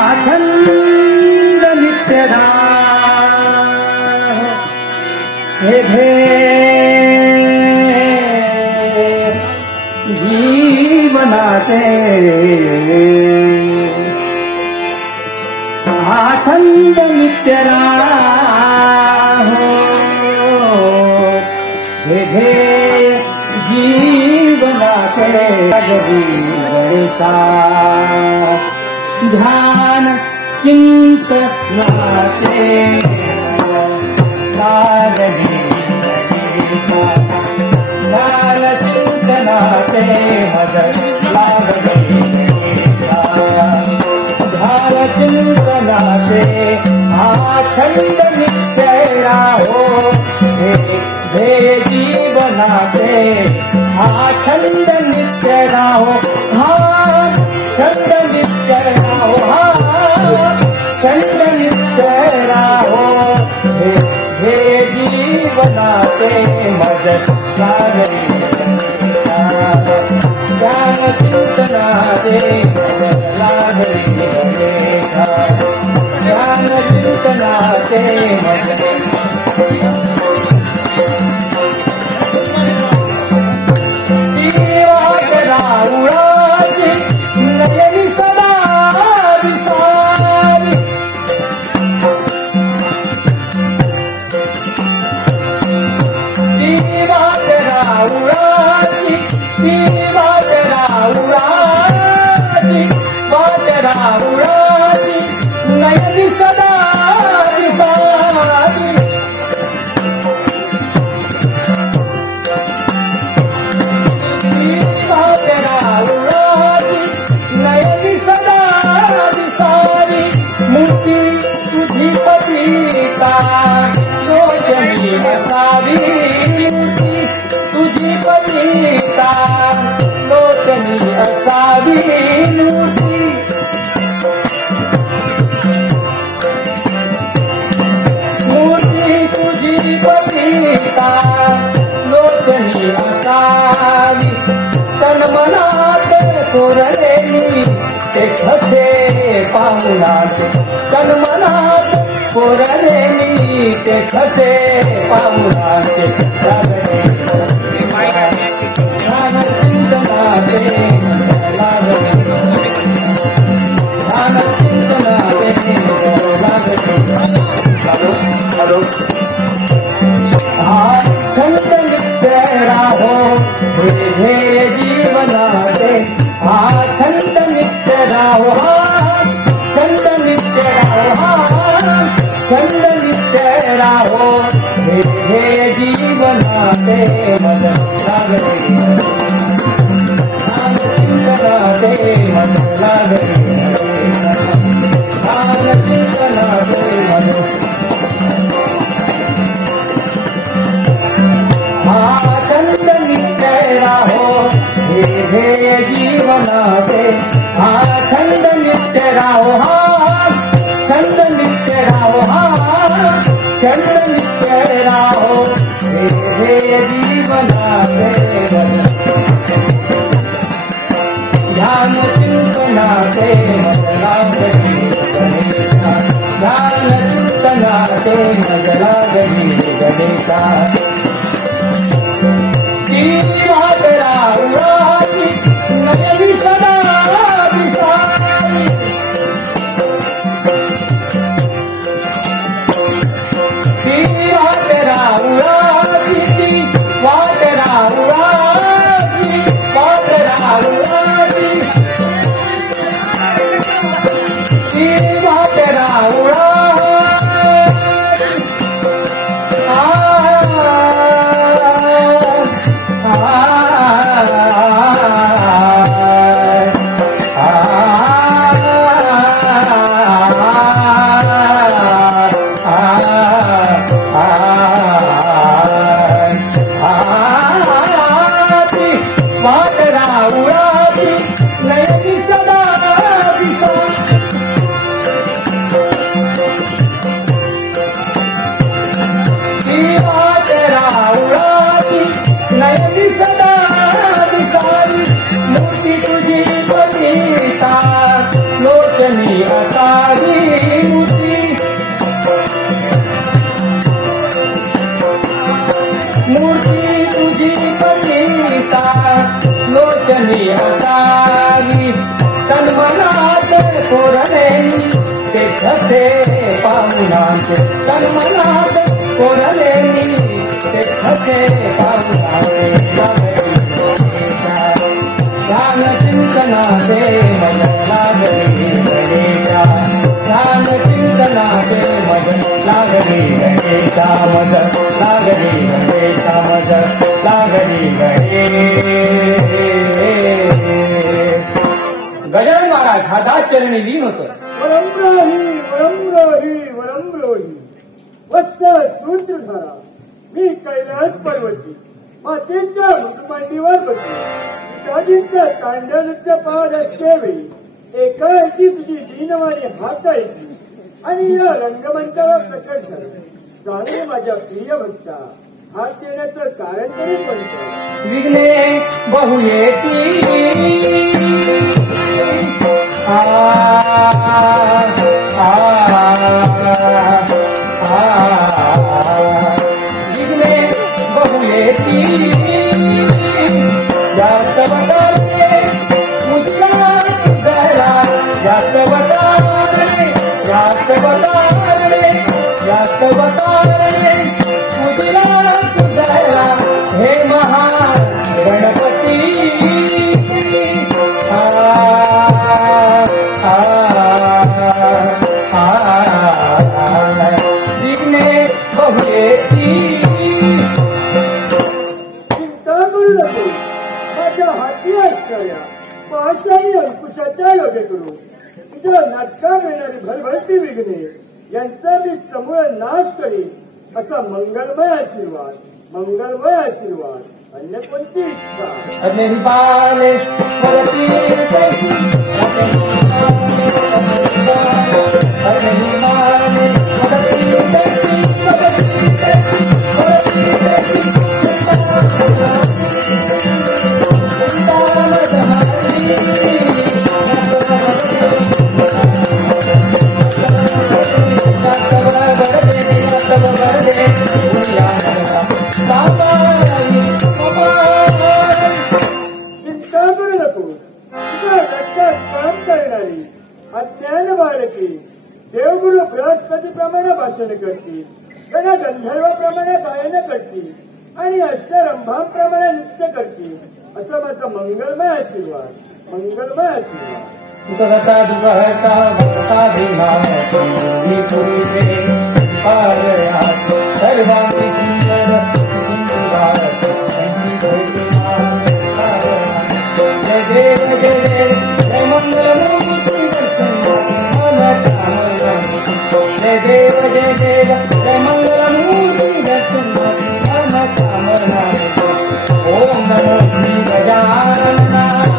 आखंड नित्यदा हे जीवनाचे आखंड नित्यदा हे जीवनाचे गणिता ध्यान चिंतनाचे लागणे ध्यान चिंतनाचे मज लागणे ध्यान चिंतनाचे आखंड नित्य राहो हे जीवनाचे आखंड नित्य राहो खंड नित्य राहो खंड नित्य राहो हे जीवनाचे मज लागणे ज्ञान चिंतनाचे मज लागणे ज्ञान चिंतनाचे मज तुझी पतिता लोचनी असावी मूर्ती तुझी पतिता लोचनी असावी तन्मनात कोरलेली ते खसे पाहुणाचे तन्मनात कोरलेली ते खसे पाहुणाचे लागणे ध्यान चिंतनाचे लागणे ध्यान चिंतनाचे लागणे आखंड नित्य राहो हे जीवनाचे आखंड नित्य राहो खंड नित्य राहो खंड नित्य राहो हे जीवनाचे मज लागणे ध्यान चिंतनाचे मज लागणे ध्यान चिंतनाचे मज आखंड नित्य राहो हे जीवनाचे आखंड नित्य राहो खंड नित्य राहो खंड नित्य राहो हे जीवनाचे ध्यान चिंतनाचे मज लागणे ध्यान चिंतनाचे मज लागणे गणेशा नयनी सदा विसारी वाट राहुराजी वाट राहुराजी वाट राहुराजी वाट राहुराजी सिद्धते पावनांचे तन्मनात कोरलेली सिद्धते पावनांचे ध्यान चिंतनाचे मज लागली गणेशा ध्यान चिंतनाचे मज लागली गणेशा मज लागली गणेशा मज लागली गजानन महाराज हा दास चरणी लीन होतो. वरम्रोही वत्स सूत्रधारा मी कैलास पर्वती मातेच्या मुखमांडीवर बसली पिताजींचं तांडवनृत्य पाहत असतेवेळी एकाएकी तुझी दीनवाणी हात ऐकली आणि या रंगमंचावर प्रकट झालं. जाणे माझ्या प्रिय भक्ता हात देण्याचं कारण तरी कोणतं? विघ्ने बहु येती विघ्ने बहु येती जास्त बतारे मुझला गहरा जास्त बतारे जास्त बतारे जास्त बतारे मुझला गहरा हे महान गणपती विघ्ने बहु येती. चिंता करू नको माझ्या हाती असणाऱ्या पाशाही अंकुशाच्या योगे करू तुझ्या नाटका मिळणारी भरभरती विघ्ने यांचा मी समूळ नाश करीन असा मंगलमय आशीर्वाद अन्य कोणती इच्छा चिंता करू नको तुझ्या रक्तात काम करणारी अज्ञान बालकी देवगुरु बृहस्पतीप्रमाणे भाषण करतील त्यांना गंधर्वाप्रमाणे गायन करतील आणि अष्टरंभांप्रमाणे नृत्य करतील असं माझा मंगलमय आशीर्वाद. दुःखहर्ता दुःखहर्ता भक्ता भीमानी पुरुषे पारयात सर्वांगी सुंदर सिंधुरात जय देव जय देव जय मंगलमूर्ती जय देव जय देव जय मंगलमूर्ती ओम नमो श्री गजाननाय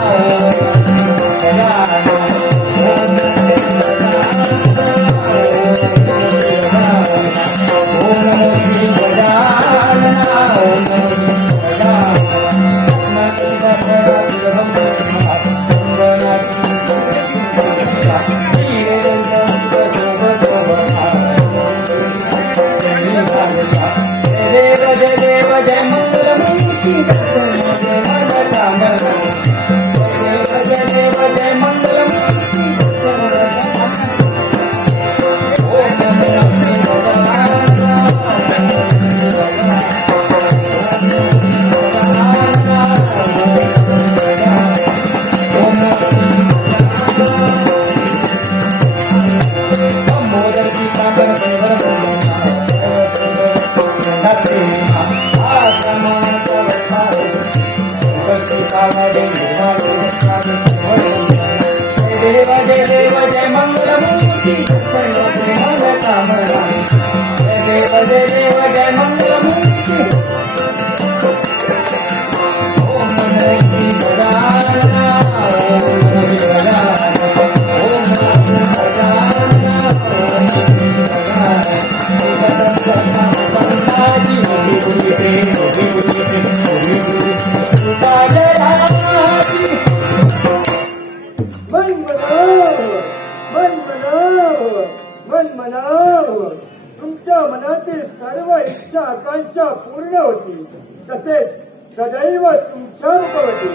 तुमच्या मनातील सर्व इच्छा आकांक्षा पूर्ण होती तसेच सदैव तुमच्या रूपवती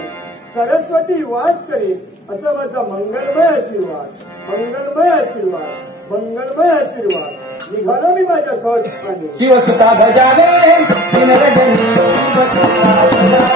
सरस्वती वास करीत असं माझा मंगलमय आशीर्वाद मंगलमय आशीर्वाद निघालो मी माझ्या स्वास्थ्याने. शिवसुता गजावे दिनरजनी शिवसुता गजावे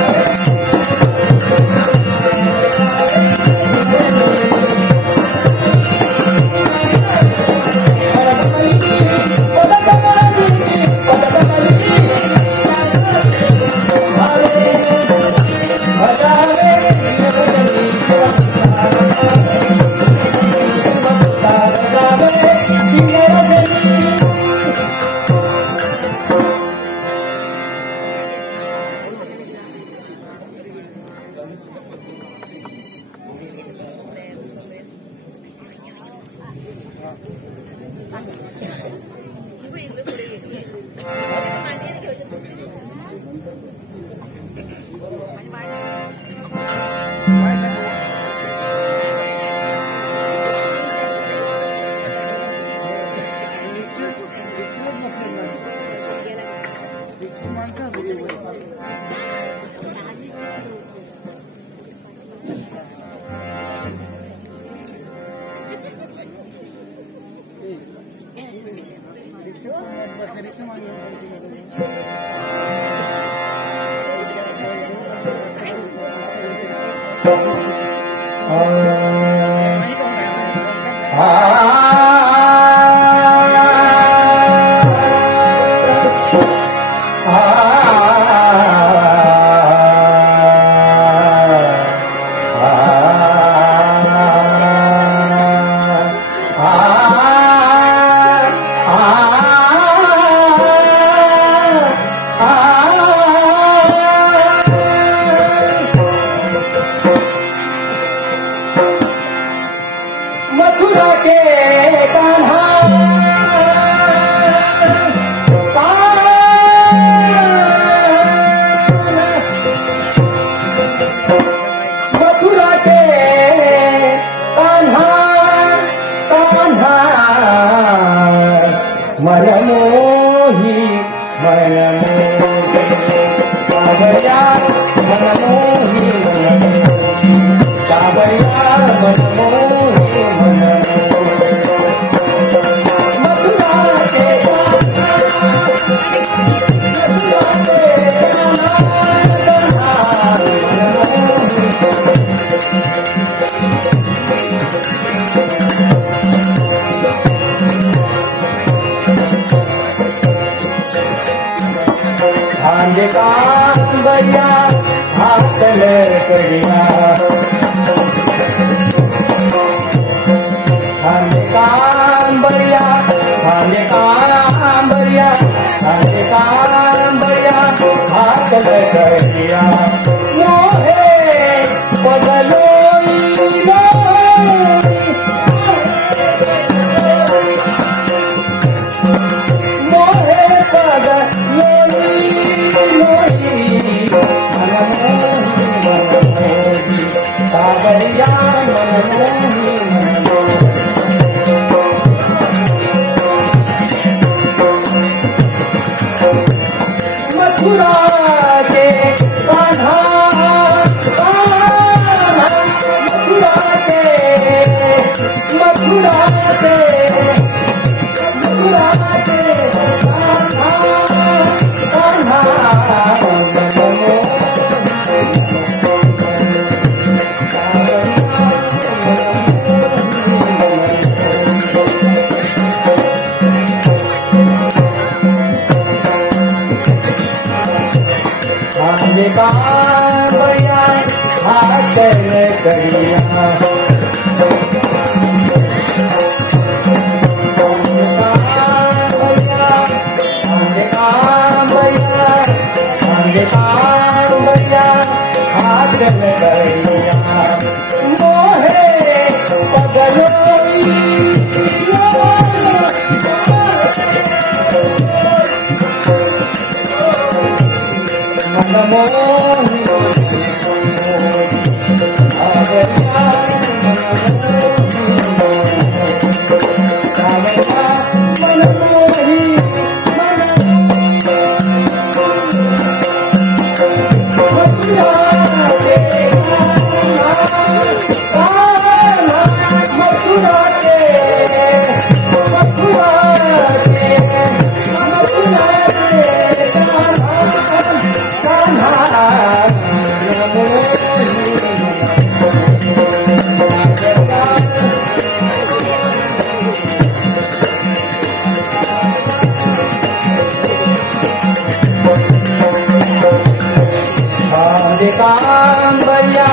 कांबरिया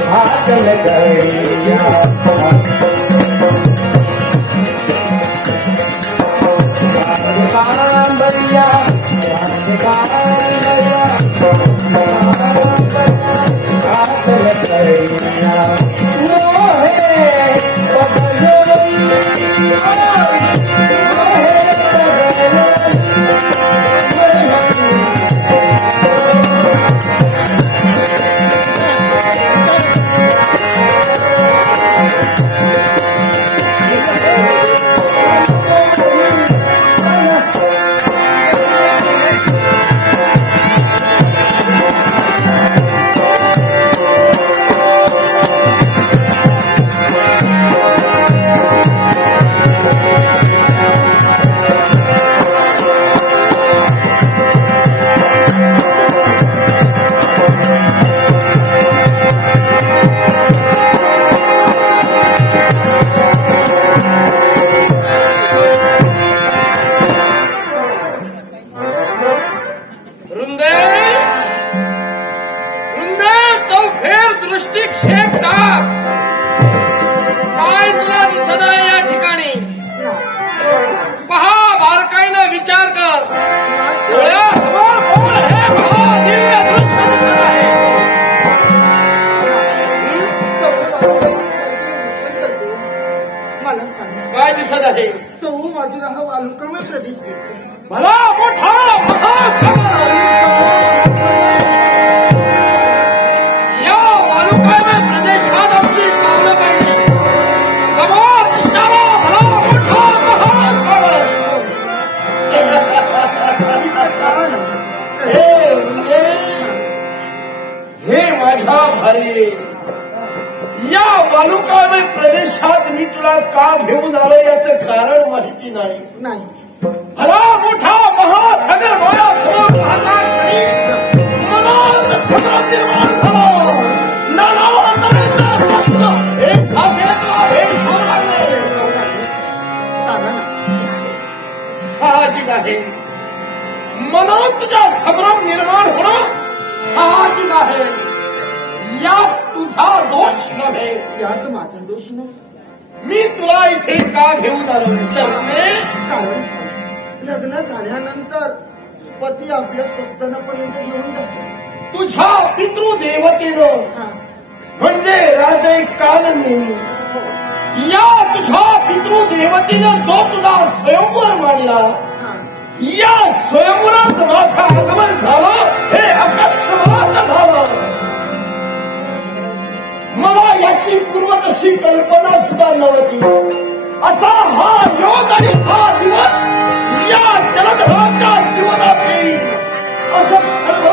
भाषण करिया कांबरिया कांबरिया भाषण करिया या वालुकामय प्रदेशात मी तुला का घेऊन आलो याचं कारण माहिती नाही. भला मोठा महासागर डोळ्यासमोर पाहताक्षणी मनात संग्राम निर्माण झाला. नाना तऱ्हेचा प्रश्न एक साहजिक आहे. मनात तुझा संग्राम निर्माण होणं साहजिक आहे. यात तुझा दोष नव्हे. यात माझा दोष नव्हे. मी तुला इथे का घेऊन आलो कारण लग्न झाल्यानंतर पती आपल्या स्वस्तानापर्यंत घेऊन जातो. तुझ्या पितृदेवतेनं म्हणजे राजे कालनेमी या तुझ्या पितृदेवतेनं जो तुझा स्वयंवर मांडला या स्वयंवरात माझं आगमन झालं हे अकस्मात झालं. मला याची पूर्वतशी कल्पना सुद्धा नव्हती. असा हा योग आणि हा दिवस या जलधराच्या जीवनात येईल असं सर्व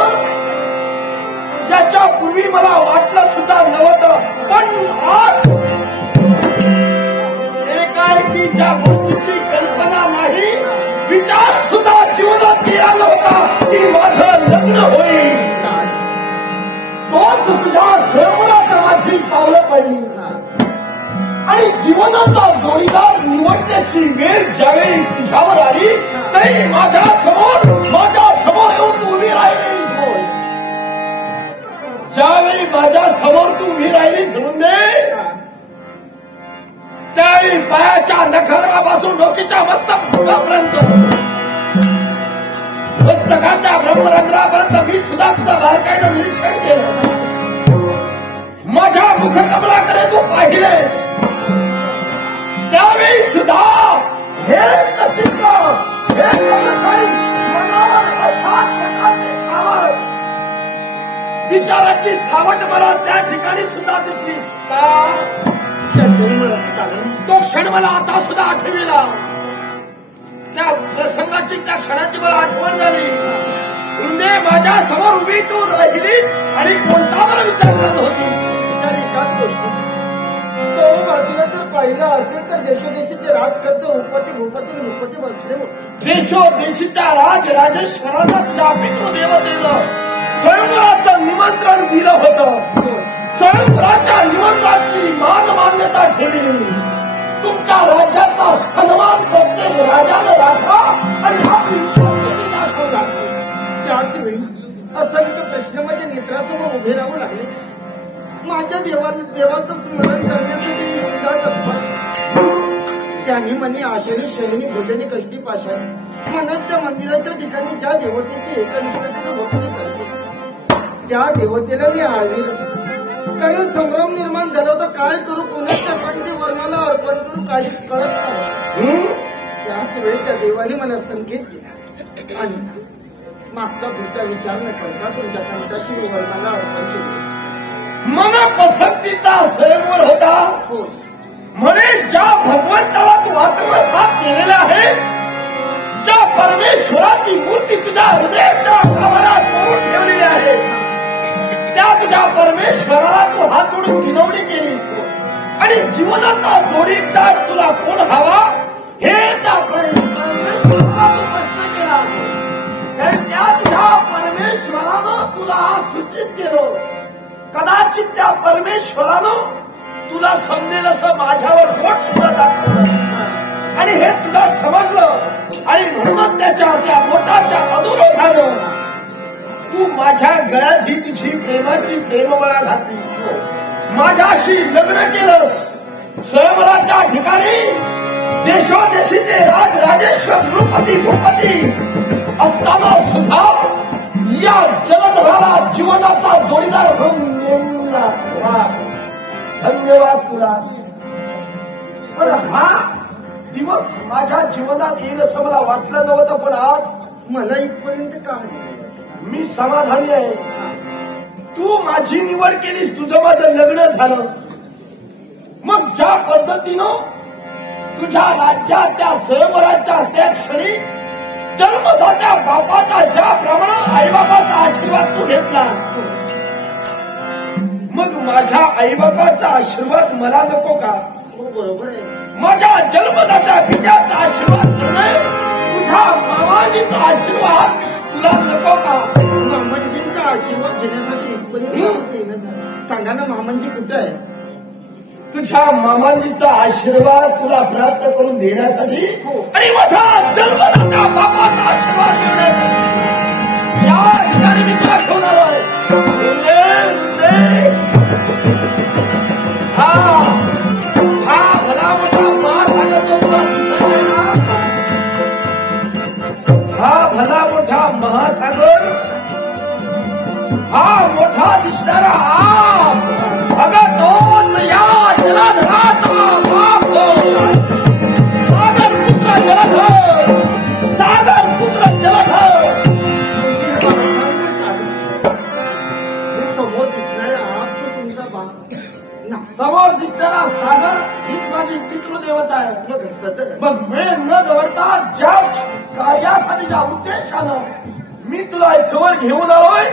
याच्या पूर्वी मला वाटलं सुद्धा नव्हतं. पण आज एकाएकी ज्या गोष्टीची कल्पना नाही विचार सुद्धा जीवनात केला नव्हता की माझं लग्न होईल. तोच तुझ्या स्वयंवरात माझी पावलं पडली आणि जीवनाचा जोडीदार निवडण्याची वेळ ज्यावेळी तुझ्यावर आली तरी माझ्या समोर येऊन तू उभी राहिली. ज्यावेळी माझ्या समोर तू उभी राहिलीस म्हणून दे त्यावेळी पायाच्या नखरापासून डोकीच्या मस्तकापर्यंत पुस्तकाच्या ब्रह्मरंध्रापर्यंत मी सुद्धा तुझा बारकाईनं निरीक्षण केलं. माझ्या मुखकमलाकडे तू पाहिलेस त्यावेळी सुद्धा हे चित्र हे मनावर अशा प्रकारची सावट विचाराची सावट मला त्या ठिकाणी सुद्धा दिसली. तो क्षण मला आता सुद्धा आठवला. त्या प्रसंगाची त्या क्षणाची मला आठवण झाली. म्हणजे माझ्या समोर उभी तू राहिलीस आणि कोणता मला विचार करत होतीस. एकाच गोष्ट तो बाजूला जर पाहिलं असेल तर देशोदेशीचे राजकर्ते उपपती भूपती नृपती बसले होते. देशोदेशीच्या राजेश्वरांना त्या पितृदेवतेनं स्वयंवराचं निमंत्रण दिलं होतं. स्वयंवराच्या निमंत्रणाची मान्यता ठेवली. तुमच्या राज्याचा सन्मान प्रत्येक राजानं राखा आणि आपली उपस्थिती दाखवू लागली. त्याच वेळी असंख्य प्रश्न माझ्या नेत्रासमोर उभे राहू लागले. माझ्या देवाचं स्मरण करण्यासाठी एवढा तत्पर. त्यांनी म्हणे आशेने शयनी भोजनी कष्टी पाशाने मनाच्या मंदिराच्या ठिकाणी ज्या देवतेची एकनिष्ठतेने भक्ती करते त्या देवतेला मी आळविलं. काही संभ्रम निर्माण झाला होता. काय करू, कोणाच्या पाठी वर्णाला अर्पण करू काहीच कळत नव्हतं. त्याच वेळी त्या देवाने मला संकेत दिला आणि मागचा पुढचा विचार न करता तुमच्या कंठाशी वर्णाला अर्पण केले. मला पसंतीचा स्वयंवर होता. म्हणे ज्या भगवंताला तू आत्मसात केलेला आहेस, ज्या परमेश्वराची मूर्ती तुझ्या हृदयाच्या गाभाऱ्यात कोरून ठेवलेली आहे, त्या तुझ्या परमेश्वराला तू हात जोडून विनवणी केली आणि जीवनाचा जोडीदार तुला कोण हवा हे त्या परमेश्वराला तू प्रश्न केला. तर त्या तुझ्या परमेश्वरानं तुला सूचित केलं. कदाचित त्या परमेश्वरानं तुला समजेल असं माझ्यावर बोट सुद्धा दाखवलं आणि हे तुला समजलं आणि म्हणून त्याच्या त्या बोटाच्या अनुरोधानं तू माझ्या गळ्यात ही तुझी प्रेमाची प्रेमवळा घातलीस. माझ्याशी लग्न केलंस. स्वयंवराच्या ठिकाणी देशोदेशीचे राजराजेश्वर नृपती भूपती असताना सुद्धा या जलधराला जीवनाचा जोडीदार म्हणून नेमला. धन्यवाद तुला. पण हा दिवस माझ्या जीवनात येईल असं मला वाटलं नव्हतं. पण आज मला इथपर्यंत का मी समाधानी आहे. तू माझी निवड केलीस, तुझं माझं लग्न झालं. मग ज्या पद्धतीनं तुझ्या राज्यात त्या स्वयंवराच्या त्या क्षणी जन्मदात्या बापाचा ज्याप्रमाणे आईबापाचा आशीर्वाद तू घेतला, मग माझ्या आईबापाचा आशीर्वाद मला नको का? बरोबर आहे. माझ्या जन्मदात्या पित्याचा आशीर्वाद नाही, तुझ्या मामाजीचा आशीर्वाद तुला नको का? मामांजींचा आशीर्वाद घेण्यासाठी इथपर्यंत सांगा ना, मामांजी कुठे आहे? तुझ्या मामांजीचा आशीर्वाद तुला प्राप्त करून देण्यासाठी आणि माझा जन्मदात्या बापाचा आशीर्वाद घेण्यासाठी या ठिकाणी मी तुला ठेवून आलो आहे. हा भला मोठा महासागर तुला दिसत आहे ना? हा भला मोठा महासागर, हा मोठा दिसणारा अगं तोच या जलधराचा बाप सागर पुत्र जलधर, सागर पुत्र जलधर. समोर दिसणारा आप तो तुमचा बाप ना. समोर दिसणारा सागर हीच माझी पितृदेवता आहे. मग सतत मग वेळ न दवडता ज्या कार्यासाठी, ज्या उद्देशानं मी तुला इथवर घेऊन आलोय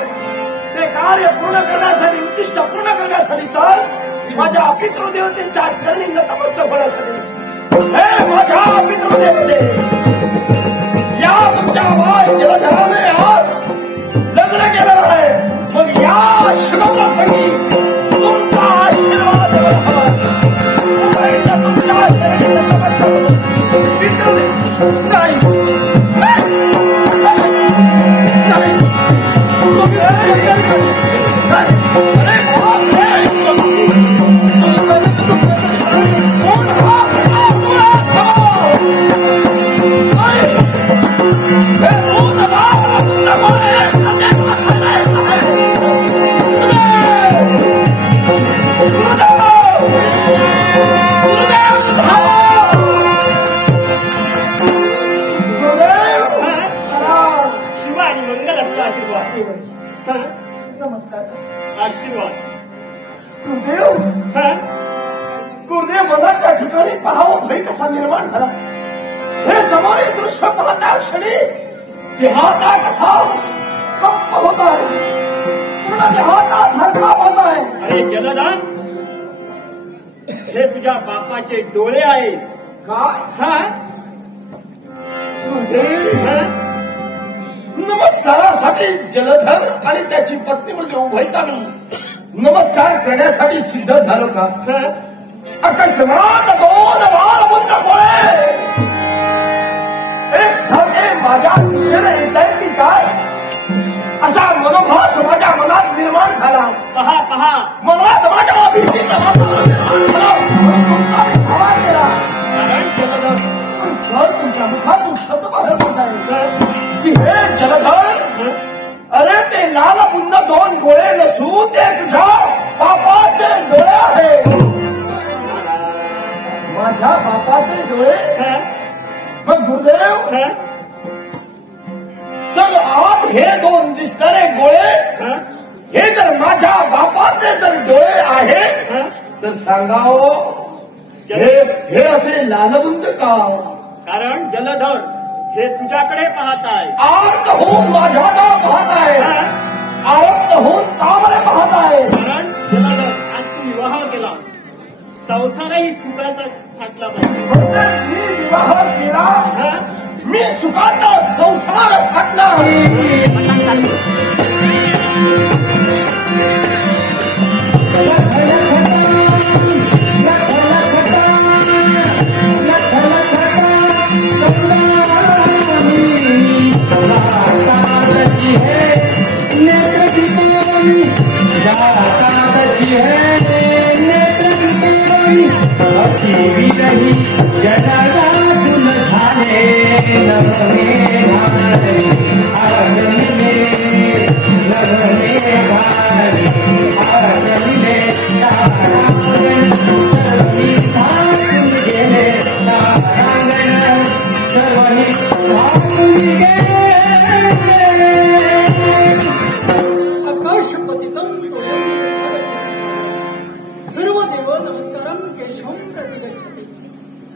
ते कार्य पूर्ण करण्यासाठी, उद्दिष्ट पूर्ण करण्यासाठी चाल. माझ्या पितृदेवतेच्या चरणी नतमस्तक होण्यासाठी. हे माझ्या पितृदेवते, या तुमच्या बाळ जलधराने आज लग्न केलं आहे. मग या शुभप्रसंगी तुमचा आशीर्वाद तुमच्या चरणी नतमस्तक होतो. पितृदेव नाही आशीर्वाद. गुरुदेव मनाच्या ठिकाणी पहावं भय कसा निर्माण झाला. हे समोरील दृश्य पाहता क्षणी देहाता कसा कंप होत आहे, पूर्ण देहाता धडका होत आहे. अरे जलदान, हे तुझ्या बापाचे डोळे आहेत का? गुरुदेव नमस्कारासाठी जलधर आणि त्याची पत्नी म्हणजे उभयता मी नमस्कार करण्यासाठी सिद्ध झालो का? अकस्मात दोन लाल मुद्र डोळे एक सारखे माझ्या दिशेने येत आहेत की काय? असा मनोभाव माझ्या मनात निर्माण झाला. पहा पहा मनात माझ्या भीतीचा हवा केला. सर तुमच्या मुखातून शब्द बाहेर पडत आहे की हे जलधर, अरे ते लाल बुंद 2 डोळे नसून ते तुझ्या बापाचे डोळे आहे. माझ्या बापाचे डोळे. मग गुरुदेव, तर आज हे 2 दिसणारे डोळे हे जर माझ्या बापाचे जर डोळे आहे तर सांगावं हे असे लालबुंद का? कारण जलधर हे तुझ्याकडे पाहत आहे. आर्त होऊन माझ्याकडे पाहत आहे. आरक्त होऊन कामाला पाहत आहे. कारण जलधर आज तू विवाह केला, संसारही सुखाचा थाटला पाहिजे. मी विवाह केला, मी सुखाचा संसार थाटला.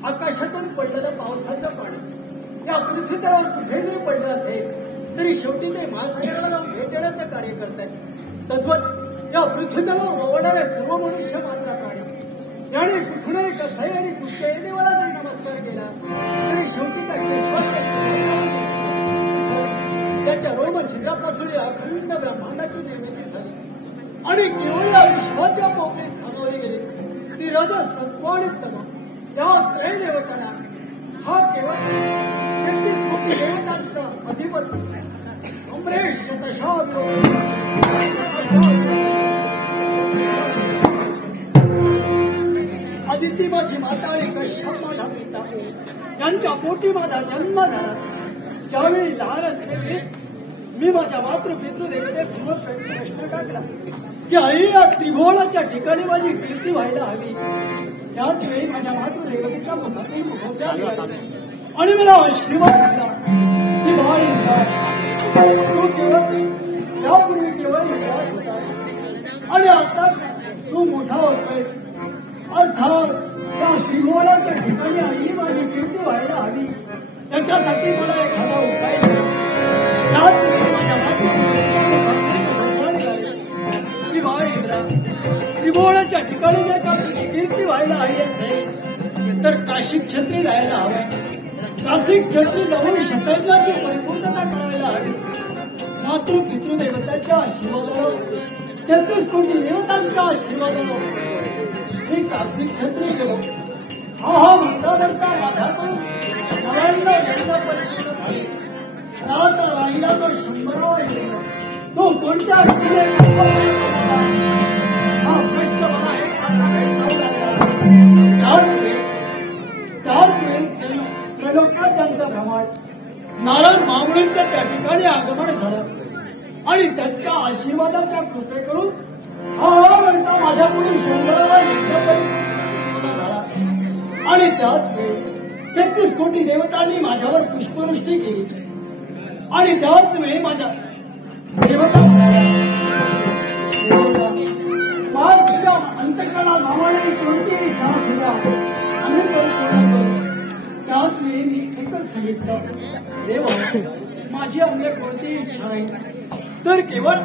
आकाशातून पडलेलं पावसाचं पाणी या पृथ्वीतलावर कुठे जरी पडलं असेल तरी शेवटी ते महासागराला जाऊन भेट देण्याचं कार्य करत आहे. तद्वत या पृथ्वीतलावर रोवणारे सर्व मनुष्य मात्र प्राणी याने कुठूनही कसाही आणि कुठच्याही देवाला जरी नमस्कार केला तरी शेवटी त्या त्याच्या रोम छिद्रापासून अखंड ब्रह्मांडाची निर्मिती झाली आणि केवळ या विश्वाच्या पोकळीत सामावली गेली. ती राजा सत्व आणि तम या त्रय देवतांना हा केवळ 33 कोटी देवतांचा अधिपती अमरेश आदिती माझी माता आणि कश्यप माझा पिता यांच्या पोटी माझा जन्म झाला. ज्यावेळी लहान असलेली मी माझ्या मातृपितृदेवते समोर प्रश्न टाकला की आई या त्रिभुवनाच्या ठिकाणी माझी कीर्ती व्हायला हवी. त्याच वेळी माझ्या मातृदेवतेच्या मुखातून मुखवटा आणि मला आशीर्वाद दिला की भाई तू केवळ यापूर्वी केवळ विश्वास होता आणि आता तू मोठा होतोय. अर्थात त्या त्रिभुवनाच्या ठिकाणी आई माझी कीर्ती व्हायला हवी. त्याच्यासाठी मला एखादा उपाय त्याच वेळी माझ्या मातृदेवतेच्या मुखातून की भाई त्रिभुवनाच्या ठिकाणी जर का कीर्ती व्हायला हवी असेल तर काशी क्षेत्री जायला हवे. काशी क्षेत्री जाऊन शतकाची परिपूर्णता करायला हवी. मातृ पितृदेवतांच्या आशीर्वादावर 33 कोटी देवतांच्या आशीर्वादावर मी काशी क्षेत्री गेलो. हा म्हणता म्हणता माझ्याकडून 99 जन्म परिपूर्ण झाले. राहता राहिला तो 100वा गेला. तो कोणत्या हा प्रश्न मला त्याच वेळी त्रैलोक्याचा भ्रमण नारायण मामुनींचं त्या ठिकाणी आगमन झालं आणि त्यांच्या आशीर्वादाच्या कृपेकडून हा म्हणता माझ्या पुढे 100वा झाला. आणि त्याच वेळी 33 कोटी देवतांनी माझ्यावर पुष्पवृष्टी केली आणि त्याच वेळी माझ्या देवता तुझ्या अंतकाला मामाने कोणतीही इच्छा सुद्धा आम्ही त्याच वेळी मी एकच सांगितलं देवा माझी अन्य कोणतीही इच्छा नाही तर केवळ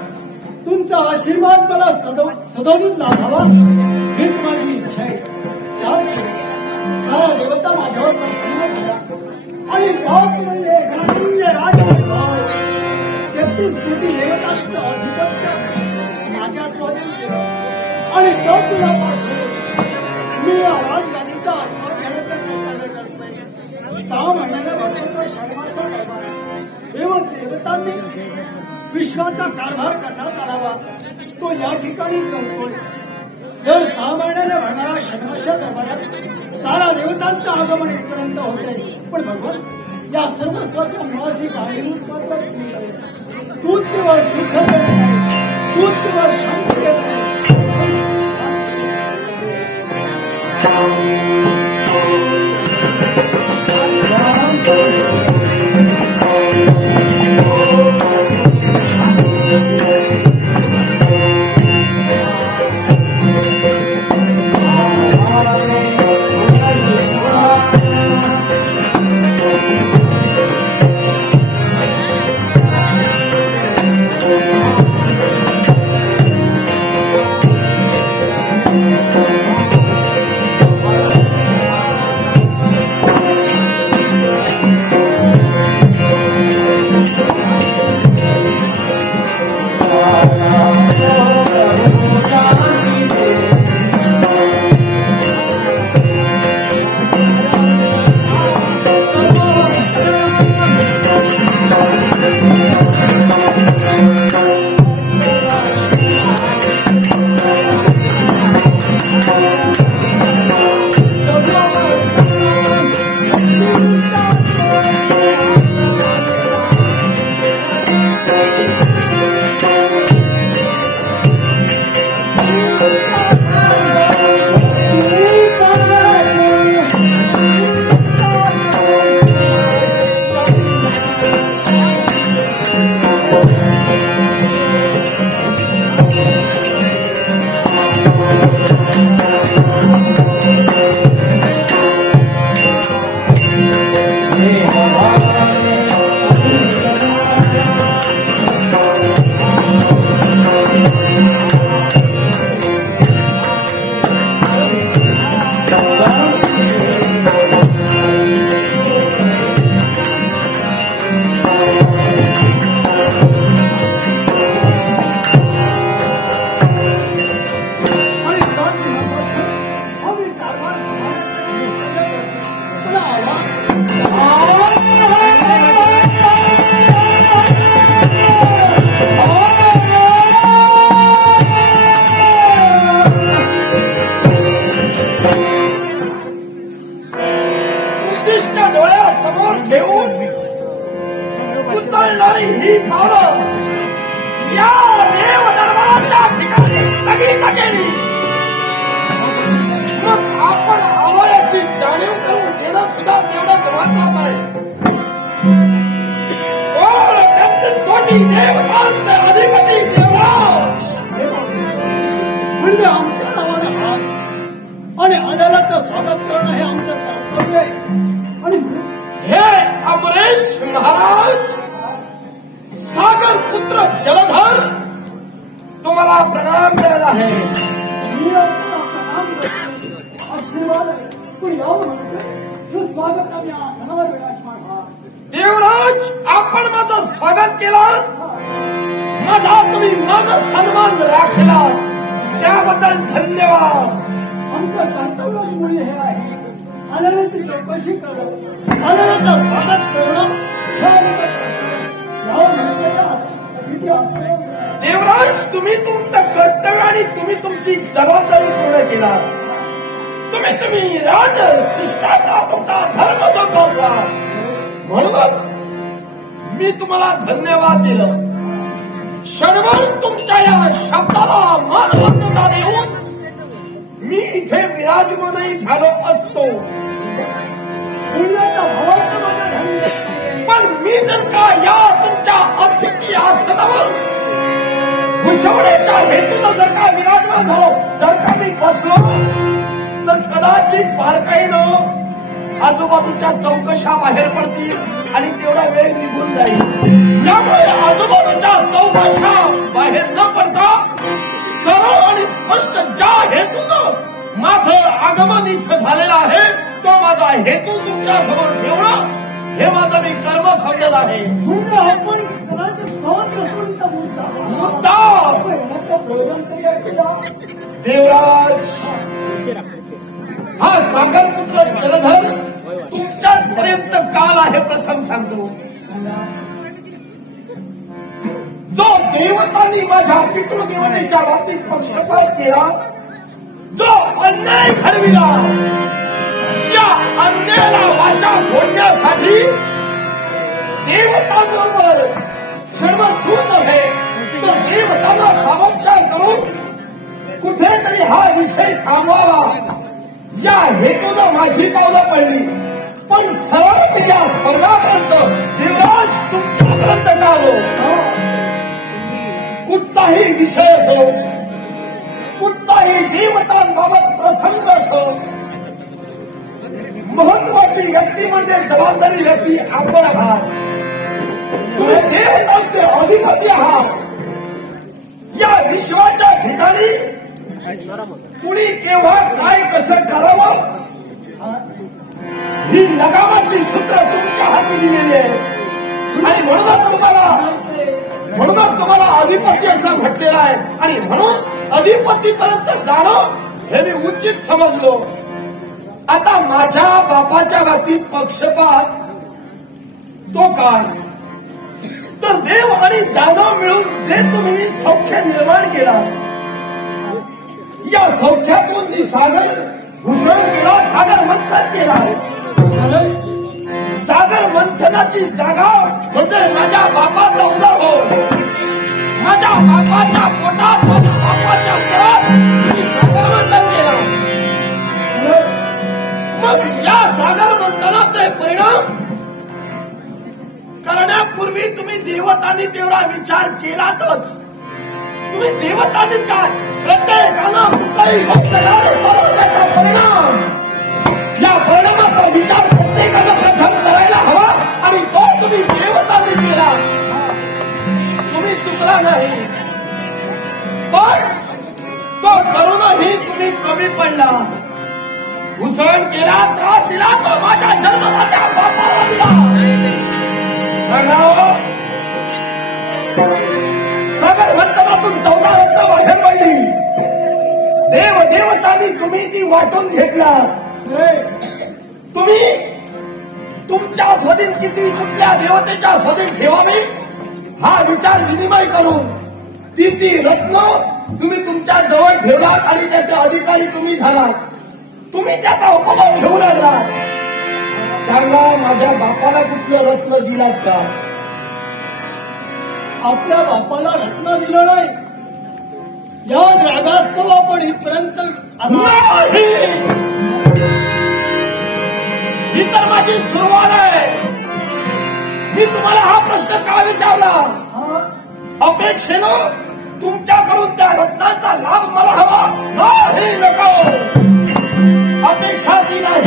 तुमचा आशीर्वाद मला सदोदित लाभावा हीच माझी इच्छा आहे. त्याच सारा देवता माझ्यावर प्रसन्न झाला आणि त्याच म्हणजे गणनीय राजभाव 33 कोटी देवतांचं अधिपत्य माझ्या स्वाधीन केलं आणि तो तुझ्यापासून मी या राजगादीचा आस्वाद घेण्याचा प्रयत्न करतोय. 6 महिन्याचा भरपूर शर्माचा कारभार देवतांनी विश्वाचा कारभार कसा चालावा तो या ठिकाणी चौकोन. दर 6 महिन्याने भरणारा षण्मासा दरबारात सारा देवतांचं आगमन इथपर्यंत होते. पण भगवान या सर्वस्वाच्या मुळाशी कारणीभूत मात्र तूच केवळ सुख देत नाही, तूच केवळ शांती देत नाही. आणि आदराचं स्वागत करणं हे आमचं कर्तव्य आहे. आणि हे अमरेश महाराज, सागर पुत्र जलधर तुम्हाला प्रणाम करत आहे. मी आपल्याला प्रणाम करतो, आशीर्वाद आहे. पण यावं म्हणतोय स्वागत आम्ही आसनावर विराजमान व्हा. देवराज, आपण माझं स्वागत केलं, माझा तुम्ही मान सन्मान राखला, त्याबद्दल धन्यवाद. आमचं कर्तव्यच मूल्य हे आहे. आनंदाची चौकशी करणं, आनंदाचं स्वागत करणं हे आमचं कर्तव्य. देवराज, तुम्ही तुमचं कर्तव्य आणि तुम्ही तुमची जबाबदारी पूर्ण केला. तुम्ही राज शिष्टाचार तुमचा धर्म जोपासला, म्हणूनच मी तुम्हाला धन्यवाद दिलं. क्षणभर तुमच्या या शब्दाला मानवंदना देऊन मी इथे विराजमानही झालो असतो. पण मी जर का या तुमच्या अतिथी आसनावर भुजवण्याच्या हेतून जर का विराजमान झालो, जर का मी बसलो, तर कदाचित बारकाईनं आजूबाजूच्या चौकशा बाहेर पडतील आणि तेवढा वेळ निघून जाईल. त्यामुळे आजूबाजूच्या चौकशा बाहेर न पडता सरळ आणि स्पष्ट ज्या हेतून माझं आगमन इथं झालेलं आहे तो माझा हेतू तुमच्या समोर ठेवणं हे माझं मी कर्म समजत आहे. मुद्दा देवराज, हा सागरपुत्र जलधर तुमच्याच पर्यंत काल आहे. प्रथम सांगतो, जो देवतांनी माझ्या पितृदेवतेच्या बाबतीत पक्षपात केला, जो अन्याय घडविला, या अन्यायाला वाचा फोडण्यासाठी देवतांबरोबर सर्व सूत आहे, तो देवतांना सामोपचार करून कुठेतरी हा विषय थांबवावा या हेतूनं माझी पावलं पडली. पण सरळ या स्वर्गापर्यंत देवराज तुमच्यापर्यंत जावं. कुठलाही विषय असो, कुठलाही देवतांबाबत प्रसंग असो, महत्वाची व्यक्ती म्हणजे जबाबदारी व्यक्ती आपण आहात. तुम्ही देवतांचे अधिपती आहात. या विश्वाच्या ठिकाणी कुणी केव्हा काय कसं करावं ही लगामाची सूत्र तुमच्या हाती दिलेली आहे. आणि म्हणूनच तुम्हाला अधिपती असं म्हटलेलं आहे. आणि म्हणून अधिपतीपर्यंत जाणं हे मी उचित समजलो. आता माझ्या बापाच्या बाबतीत पक्षपात तो काय, तर देव आणि दानव मिळून जे तुम्ही सौख्य निर्माण केला, या सौख्यातून जी सागर घुसळून गेला, सागर मंथन केला. सागर मंथनाची जागा म्हणजे माझ्या बापाचा उदर हो. माझ्या बापाच्या पोटात, माझ्या बापाच्या घरात मी सागर मंथन केलं. मग या सागर मंथनाचे परिणाम करण्यापूर्वी तुम्ही देवतांनी तेवढा विचार केलातच. तुम्ही देवतांनीच काय प्रत्येकानं कुठलाही भक्त त्याचा परिणाम, या परिणामाचा विचार प्रत्येकानं प्रथम करायला हवा. आणि तो तुम्ही देवतांनी केला. तुम्ही चुकला नाही, पण तो करूनही तुम्ही कमी पडला. घुसळण केला, त्रास दिला, तो माझ्या जन्मदात्या बापाला दिला. सागर मंथनातून 14 रत्न बाहेर पडली. देवतांनी तुम्ही ती वाटून घेतला. तुम्ही तुमच्या स्वाधीन किती कुठल्या देवतेच्या स्वाधीन ठेवावी हा विचार विनिमय करून ती रत्न तुम्ही तुमच्या जवळ ठेवलात आणि त्याचे अधिकारी तुम्ही झालात. तुम्ही त्याचा उपभोग घेऊ लागला. सांगा, माझ्या बापाला कुठलं रत्न दिलात का? आपल्या बापाला रत्न दिलं नाही. या रागास्तव आपण इथपर्यंत ही तर माझी सुरुवात आहे. मी तुम्हाला हा प्रश्न का विचारला? अपेक्षेनं तुमच्याकडून त्या रत्नाचा लाभ मला हवा नाही. नको, अपेक्षा ती नाही.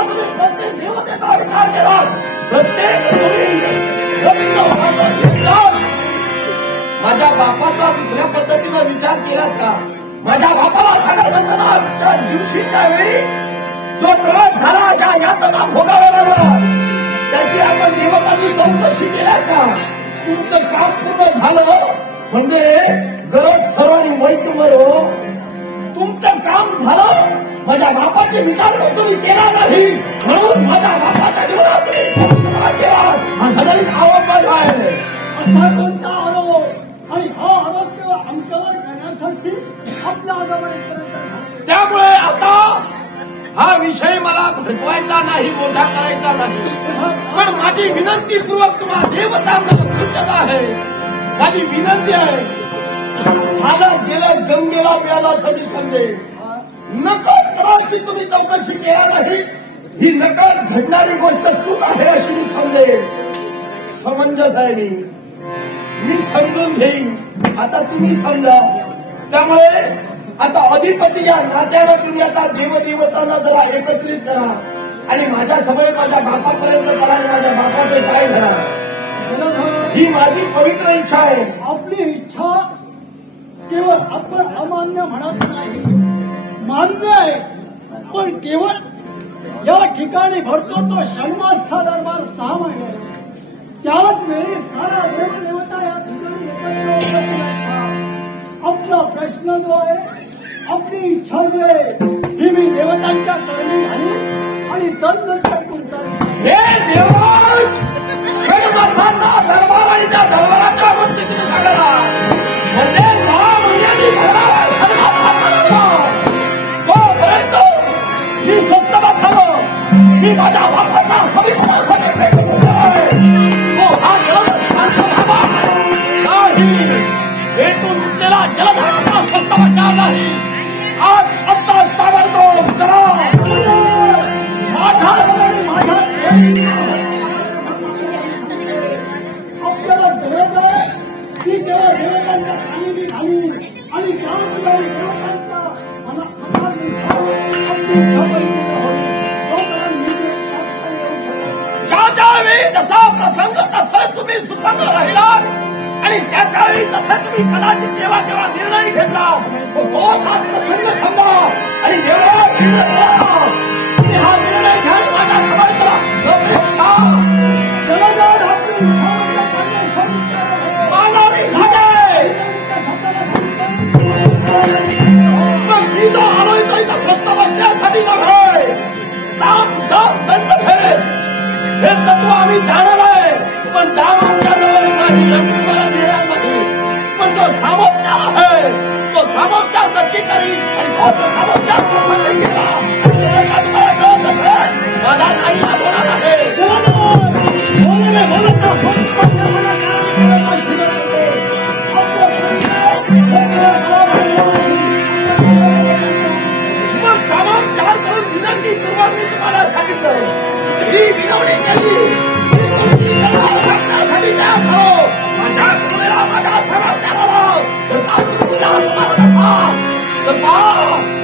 तुम्ही प्रत्येक देवतेचा विचार केला, प्रत्येक माझ्या बापाचा दुसऱ्या पद्धतीनं विचार केलात का? माझ्या बापाला सागर मंथनाच्या दिवशी त्यावेळी जो त्रास झाला, ज्या यातना भोगावा लागला, त्याची आपण देवतांनी चौकशी केल्या का? तुमचं काम पूर्ण झालं म्हणजे गरज सर्वांनी वैद्य मरो. तुमचं काम झालं, माझ्या बापाचे विचार तुम्ही केला नाही, म्हणून माझ्या बापाच्या जीवनात तुम्ही पक्षपात केला. हा सगळीच आरोप आहे. असा कोणता आरोप? आणि हा आरोप केवळ आमच्यावर करण्यासाठी आपल्या आरोप. त्यामुळे आता हा विषय मला भडकवायचा नाही, मोठा करायचा नाही. पण माझी विनंतीपूर्वक तुम्हाला देवतांना सूचना आहे, माझी विनंती आहे. झालं गेलं गंगेला मिळाला असं मी समजेल. नकळत कराची तुम्ही चौकशी केला नाही, ही नकळत घडणारी गोष्ट चूक आहे अशी मी समजेल. समंजस आहे मी समजून घेईन. आता तुम्ही समजा. त्यामुळे आता अधिपती या नात्याला तुम्ही आता देवदेवतांना जरा एकत्रित करा आणि माझ्या समोर माझ्या बापापर्यंत करा आणि माझ्या बापाचे काय करा. ही माझी पवित्र इच्छा आहे. आपली इच्छा केवळ आपण अमान्य म्हणत नाही, मान्य आहे. पण केवळ या ठिकाणी भरतो तो षण्मासचा दरबार 6 महिने. त्याच वेळी सारा देवदेवता या ठिकाणी एकत्र. आपला प्रश्न जो आहे, आपली इच्छा जो आहे, ही मी देवतांच्या करणी झाली आणि तन हे देवराज दासांचा दरबार आणि त्या दरबाराच्या गोष्टी तुम्ही सांगला म्हणजे 6 महिन्यांनी भरणारा शर्मा सापडला तोपर्यंत मी स्वस्त बसावं मी माझ्या बापाचा समीपमासाठी तो हा जलद शांत व्हावा नाही भेटून उठलेला जलधाराचा स्वस्त बसणार नाही आज आत्ता ताबडतोब चला माझ्या आपल्याला देवाजवळ ती तेव्हा देवतांच्या खाली मी घालीन आणि त्याच वेळी देवतांच्या मनात ज्यावेळी जसा प्रसंग तसं तुम्ही सुसंग राहिलात आणि त्यावेळी तसं तुम्ही कदाचित तेव्हा केव्हा निर्णय घेतला तोच हा प्रसंग सांगा आणि देवाची तुम्ही हा निर्णय घ्या माझ्या समर्थला अपेक्षा जगदार आपली मानावी लागे मग मी जो आलोय तो इथं स्वस्त बसण्यासाठी नव्हे साम दाम दंड फेरे हे तत्व आम्ही जाणार आहे पण दाम आमच्या जवळ नाही लक्ष्मीला देण्यासाठी पण जो सामोपचार आहे तो सामोपचार नक्की करी आणि तो सामोपचार प्रसंग केला माझा आईला होणार आहे मग सामोपचार करून विनंती करून मी तुम्हाला सांगितलं ही विनवणी केली साठी त्या खाओ माझ्या गुरुला माझ्या समाचाराला तुम्हाला नसा तर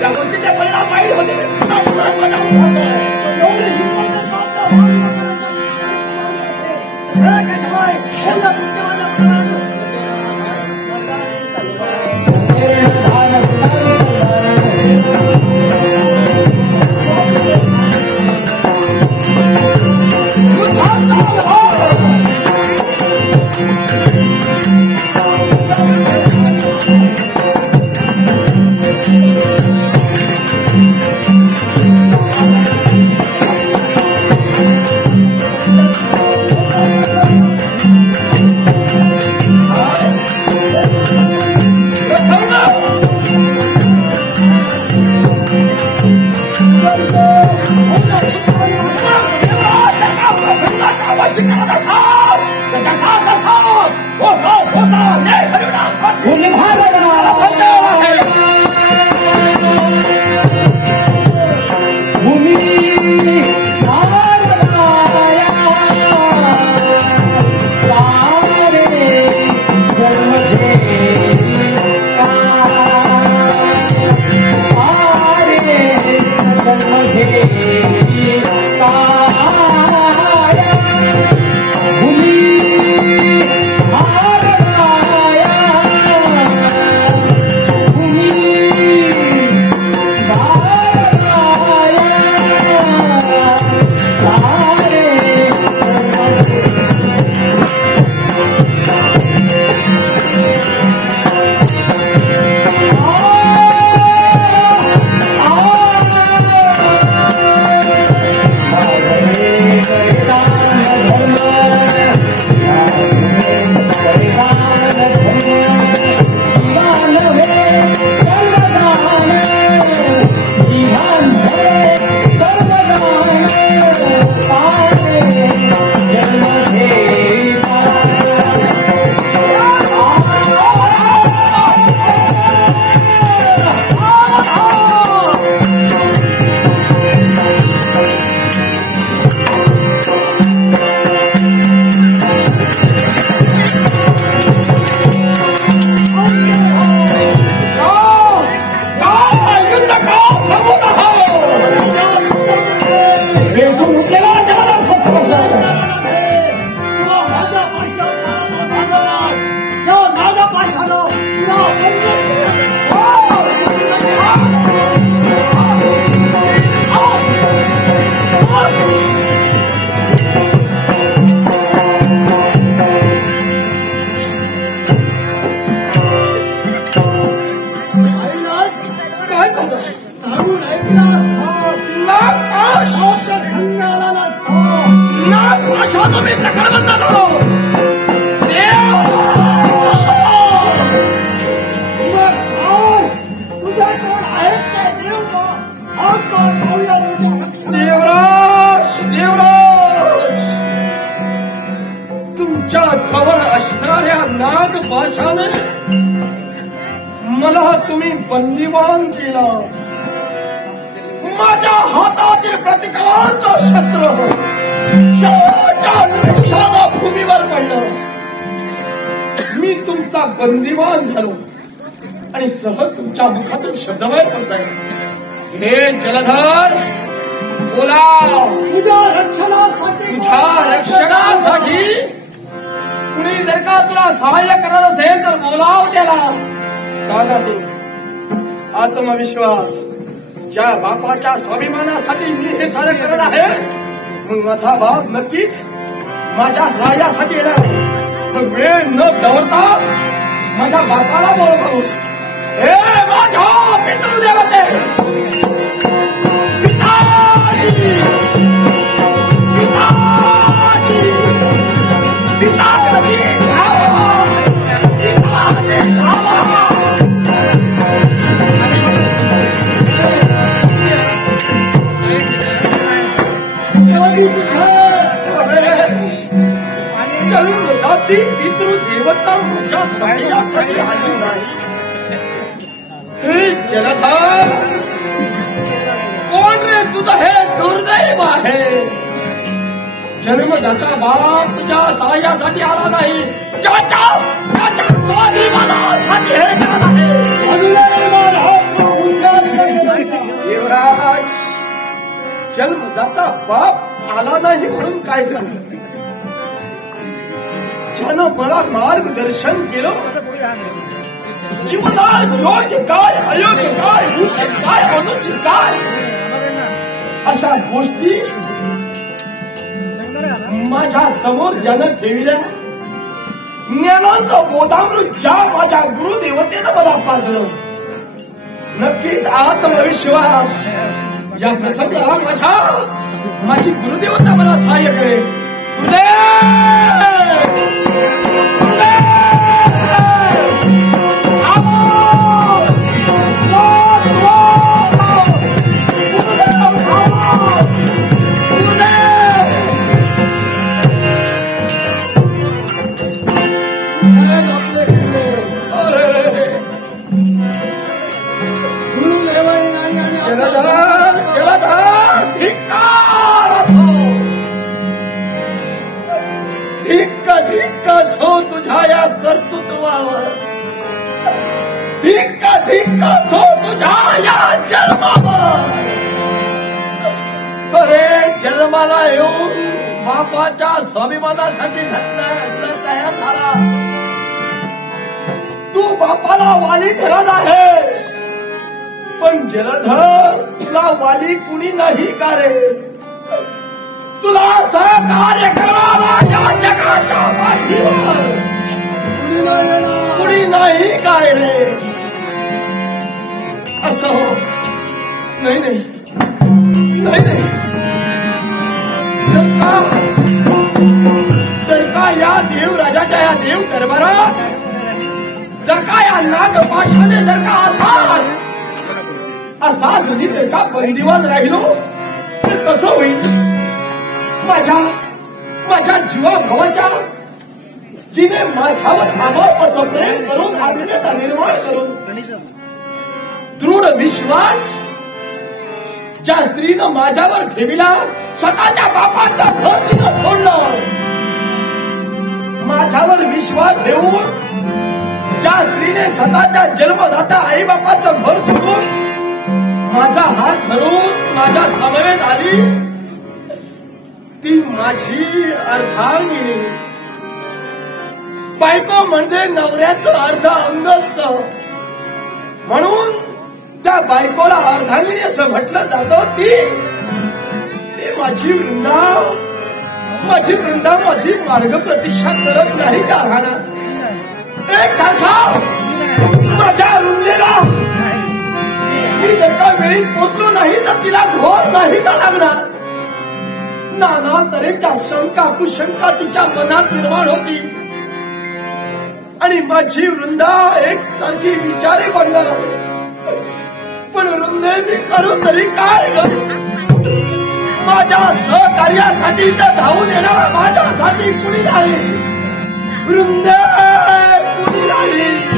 त्या गोष्टीचे परिणाम वाईट होते मला तुम्ही बंदिवान केलं. माझ्या हातातील प्रतिकारांचं शस्त्र शेवटच्या निशाणा भूमीवर पडलं. मी तुमचा बंदिवान झालो आणि सहज तुमच्या मुखातून शब्द बाहेर पडताय. हे जलधर बोला. तुझ्या रक्षणासाठी कुणी जर का तुला सहाय्य करत असेल तर बोलाव त्याला. दादा तू आत्मविश्वास ज्या बापाच्या स्वाभिमानासाठी मी हे सारं करत आहे, मग माझा बाप नक्कीच माझ्या सहाय्यासाठी येणार. मग वेळ न दवडता माझ्या बापाला बोलवतो. हे माझ्या पितृदेवते, पिताजी, पिताजी, पिताजी, जन्मदाती पितृदेवता माझ्या सहाय्यासाठी आली नाही. हे जलधर कोण रे तुझं हे दुर्दैव आहे. जन्मदाता बाप तुझ्या सहाय्यासाठी आला नाही, त्याच्या स्वाभिमानासाठी हे करत आहे. देवराज, जन्मदाता बाप आला नाही म्हणून काय झालं. ज्यानं मला मार्गदर्शन केलं, जीवनात योग्य काय, अयोग्य काय, उचित काय, अनुचित काय, अशा गोष्टी माझ्या समोर ज्यानं ठेवल्या, ज्ञानाचं बोधामृत ज्या माझ्या गुरुदेवतेनं मला पाजलं, नक्कीच आत्मविश्वास या प्रसंगाला माझी गुरुदेवता मला सहाय्य करेल. धिक्क सो तुझ्या या कर्तृत्वावर, धिक्क सो तुझ्या या जन्मावर. अरे जन्माला येऊन बापाच्या स्वाभिमानासाठी तयार झाला. तू बापाला वाली ठरत आहेस, पण जलधर तुला वाली कुणी नाही का रे. तुला सहकार्य करणारा या जगाच्या पाठीवर कुणी नाही काय रे. असं हो नाही नाही नाही नाही. जर का या देवराजाच्या या देव दरबारात जर का या नागपाशाने जर का असा कधी जर का बंदिवान राहिलो तर कसं होईल. माझ्या जीवाभावाच्या जिने माझ्यावर आभापासून प्रेम करून आत्मीयता निर्माण करून दृढ विश्वास ज्या स्त्रीनं माझ्यावर ठेविला, स्वतःच्या बापाचा घर तिनं सोडलं. माझ्यावर विश्वास ठेवून ज्या स्त्रीने स्वतःच्या जन्मदाता आई बापाचं घर सोडून माझा हात धरून माझ्या समवेत आली, ती माझी अर्धांगिनी. बायको म्हणजे नवऱ्याचं अर्ध अंग असतं, म्हणून त्या बायकोला अर्धांगिनी असं म्हटलं जातं. ती माझी वृंदा, माझी मार्ग प्रतीक्षा करत नाही का राहणार एक सारखा माझ्या वृंदेला. मी जर का वेळीत पोचलो नाही तर तिला घोर नाही का लागणार. नाना तऱ्हेच्या शंका कुशंका तिच्या मनात निर्माण होती आणि माझी वृंदा एक सारखी विचारे बनणार आहे. पण वृंदे मी करू तरी काय करू. माझ्या सहकार्यासाठी तर धावून येणार माझ्यासाठी कुणी नाही. वृंदे कुणी नाही.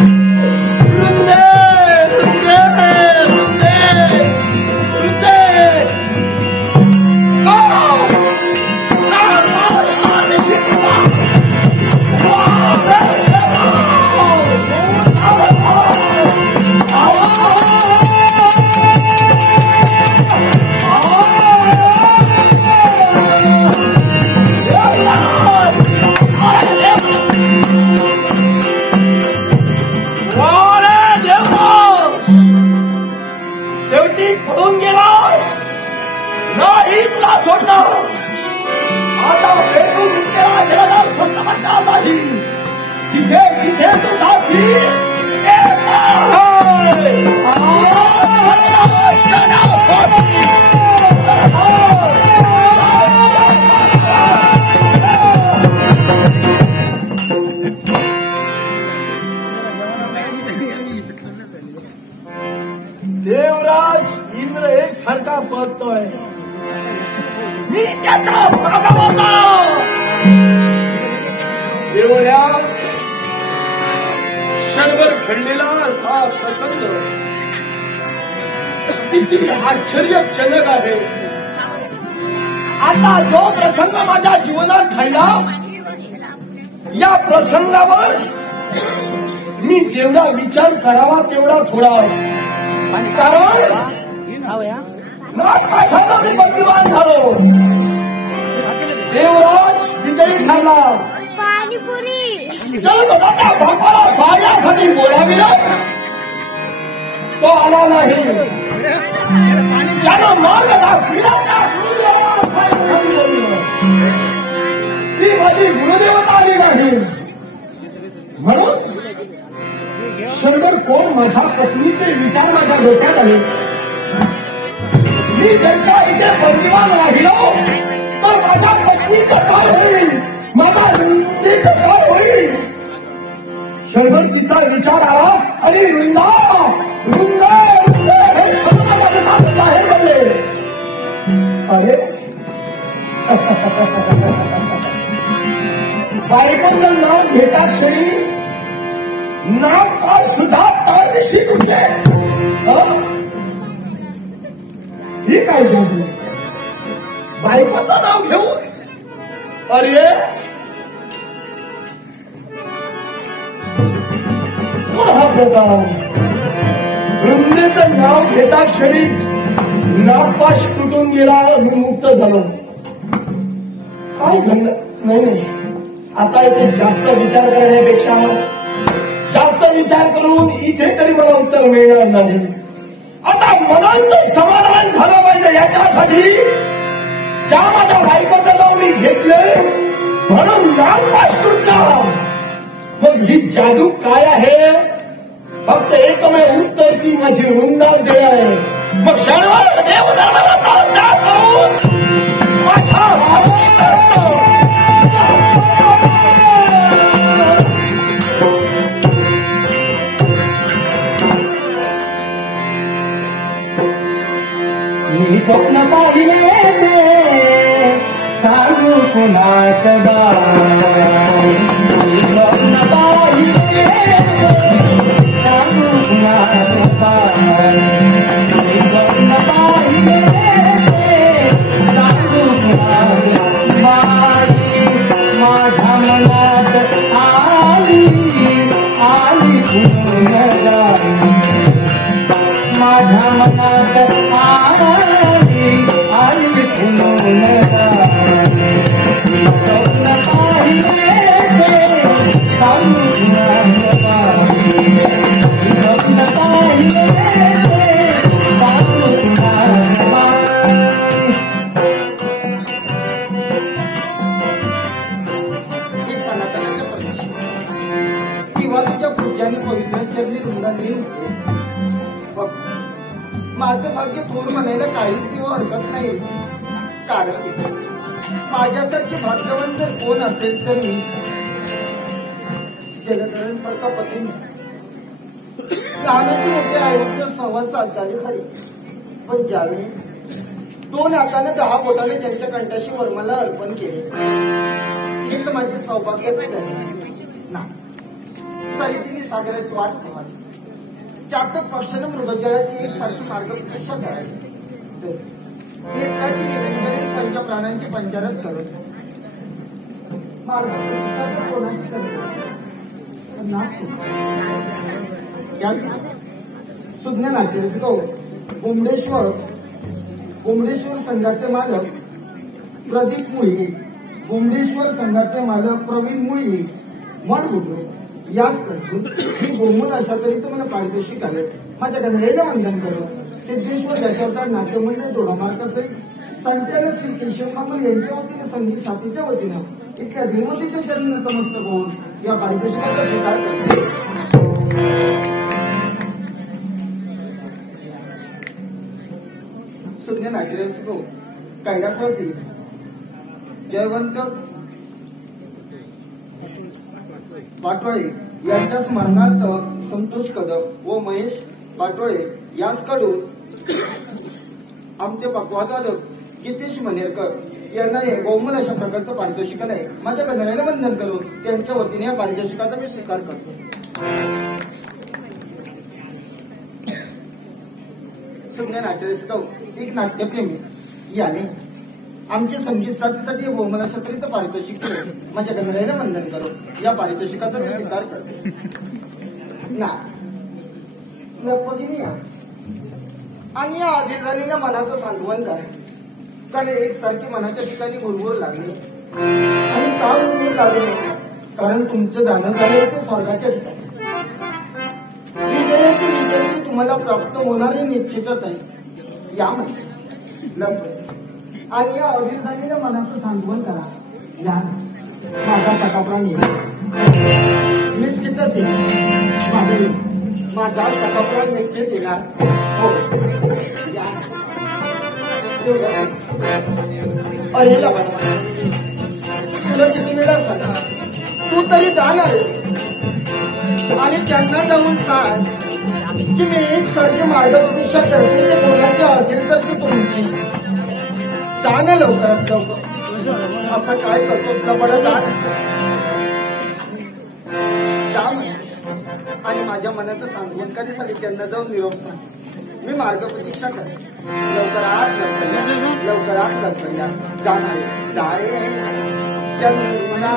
चंद्र एकसारखा पळतोय. मी त्याच्या मागावर एवढ्या क्षणभर घडलेला हा प्रसंग किती आश्चर्यजनक आहे. आता जो प्रसंग माझ्या जीवनात घडला या प्रसंगावर मी जेवढा विचार करावा तेवढा थोडा. कारण नागपाशाचा मी बंदीवान झालो. देवराज विजयी झाला. जन्मदात्या बापाला पाहण्यासाठी बोलाविलं तो आला नाही. ज्यानं मार्ग दाखविला ती माझी गुरुदेवता आली नाही. म्हणून क्षणभर कोण माझ्या पत्नीचे विचार माझ्या डोक्यात आले. मी जर का इथे बंदीवान राहिलो तर माझ्या पत्नीचं काय होईल, माझा नंदीचं काय होईल. क्षणभर तिचा विचार आला आणि वृंदा वृंदा हे शब्द माझ्या बाहेर पडले. अरे बायकोचं नाव घेता क्षणी नागपाश सुद्धा तारदिशी तुटले. ही काय झाली. बायकोचं नाव घेऊन अरे हा प्रकार. वृंदेचं नाव घेता क्षणी नागपाश तुटून गेला. मी मुक्त झालो. काय घडलं. नाही आता इथे जास्त विचार करण्यापेक्षा जास्त विचार करून इथे तरी मला उत्तर मिळणार नाही. आता मनांचं समाधान झालं पाहिजे याच्यासाठी ज्या माझ्या बायकोचं नाव मी घेतलंय म्हणून नागपाश तुटला. मग ही जादू काय आहे. फक्त एकमेव उत्तर ती माझी वृंदाव देय आहे. मग क्षणभर देवधर्माला त्याग करून माझा मी स्वप्न पाहिले ते सांगू पुन्हा सदा. मी स्वप्न पाहिले सांगू पुन्हा सदा. मी स्वप्न पाहिले सांगू पुन्हा सदा. माझ्या मनात आली आली पुन्हा. माझ्या मनात आली आली पुन्हा. स्वप्न पाहिले सांगू पुन्हा सदा. स्वप्न पाहिले सांगू पुन्हा सदा. हे सनातनाच्या परमेश्वर किंवा तुझ्या पूजाने पवित्र चरणी वृंदाने बघ. माझं भाग्य थोडं म्हणायला काहीच तेव्हा हरकत नाही. कारण माझ्यासारखे भाग्यवान जर कोण असेल तर मी जलधरांसारखा पती लहानाची मोठे आयुष्य संवाद साधताना खरी. पण ज्यावेळी 2 हाताने 10 बोटाने ज्यांच्या कंठाशी वर्माला अर्पण केले हेच माझे सौभाग्याचे धन्य ना. सरितीने सागराची वाट पाहिली. चातक पक्षाने मृगजळाची एकसारखी मार्गदर्शा करावी. नेत्राची निरंजनी पंचप्राणांची पंचारत करत मार्गदर्शनाच्या कोणाची सुज्ञ नाट्य बोमडेश्वर संघाचे मालक प्रदीप मुळी, बोमडेश्वर संघाचे मालक प्रवीण मुळी मठ उठलो. याच पासून मी गोमूल अशा तरी तुम्हाला पारितोषिक घालत माझ्या गणरेला वंदन करो. सिद्धेश्वर दशावतार नाट्यमंडळ दोडामार्ग सहित संचालक श्री केशव कामल यांच्या वतीने संगीत साथीच्या वतीनं इथल्या देवतेच्या चरणी नतमस्तक होऊन या पारितोषिकाचा स्वीकार करते. सुज्ञ नाट्यरसिक कैलासवासी जयवंत बाटोळे यांच्या स्मरणार्थ संतोष कदम व महेश बाटोळे याचकडून आमचे पक्वादक गितेश मनेरकर यांना हे बहुमूल अशा प्रकारचं पारितोषिक आहे. माझ्या गणरायाला वंदन करून त्यांच्या वतीने या पारितोषिकाचा मी स्वीकार करतो. सुज्ञ नाट्यरसिक एक नाट्यप्रेमी याने आमच्या संगीत साथीसाठी बहुमूल अशा तऱ्हेचं पारितोषिक केले. माझ्या गणरायाला वंदन करून या पारितोषिकाचा मी स्वीकार करतो. ना आणि या आधी झालेल्या मनाचं सांत्वन करा. कारण एकसारखी मनाच्या ठिकाणी गुरगुर लागले. आणि का गुरगुर लागले? कारण तुमचं जाणं झालं ते स्वर्गाच्या ठिकाणी. विजयाची विजयश्री तुम्हाला प्राप्त होणार हे निश्चितच आहे. यामध्ये आणि या अधीर झालेल्या मनाचं सांत्वन करा. या माझा सकाप्राणी निश्चितच आहे. माझा सकाप्राण निश्चित येणार. हो अरे तुला किती वेळा सांगा तू तरी जाणार आणि त्यांना जाऊन सांग की मी एक सारखी मार्गदर्शा करते. ते कोणाची असेल तर ती तुमची. जाणं लवकरात लवकर. असं काय करतोस ना बडा आणि माझ्या मनाचं सांत्वन करण्यासाठी त्यांना जाऊन निरोप सांग. मी मार्ग प्रतीक्षा करेन. लवकरात लवकर या. जाणार जाय जन्मना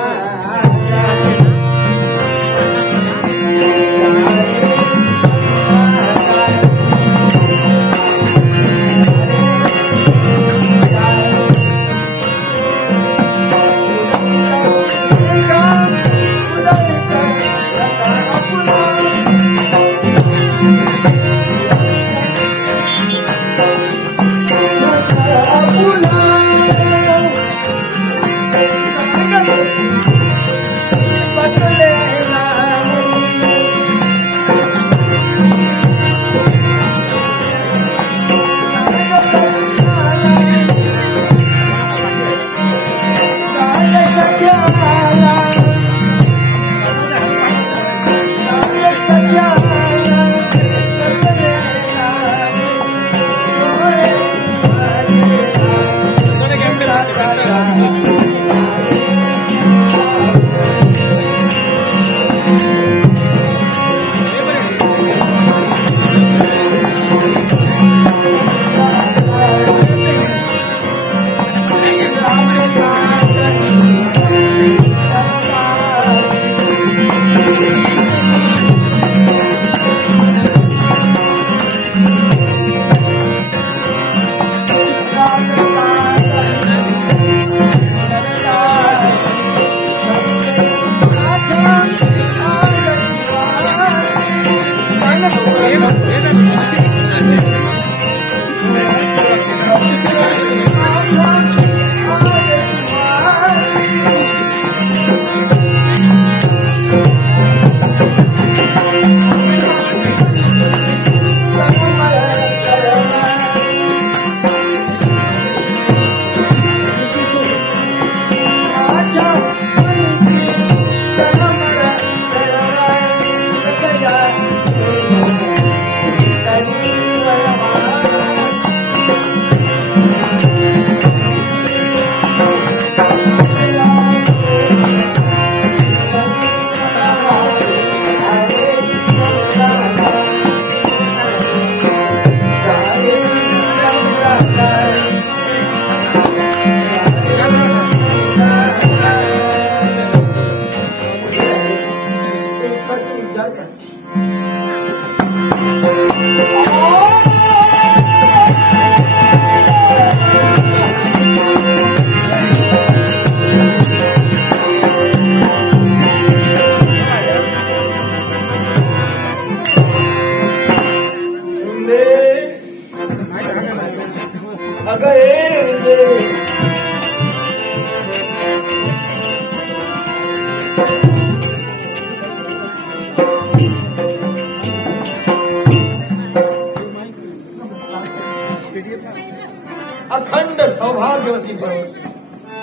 अखंड सौभाग्यवती भव,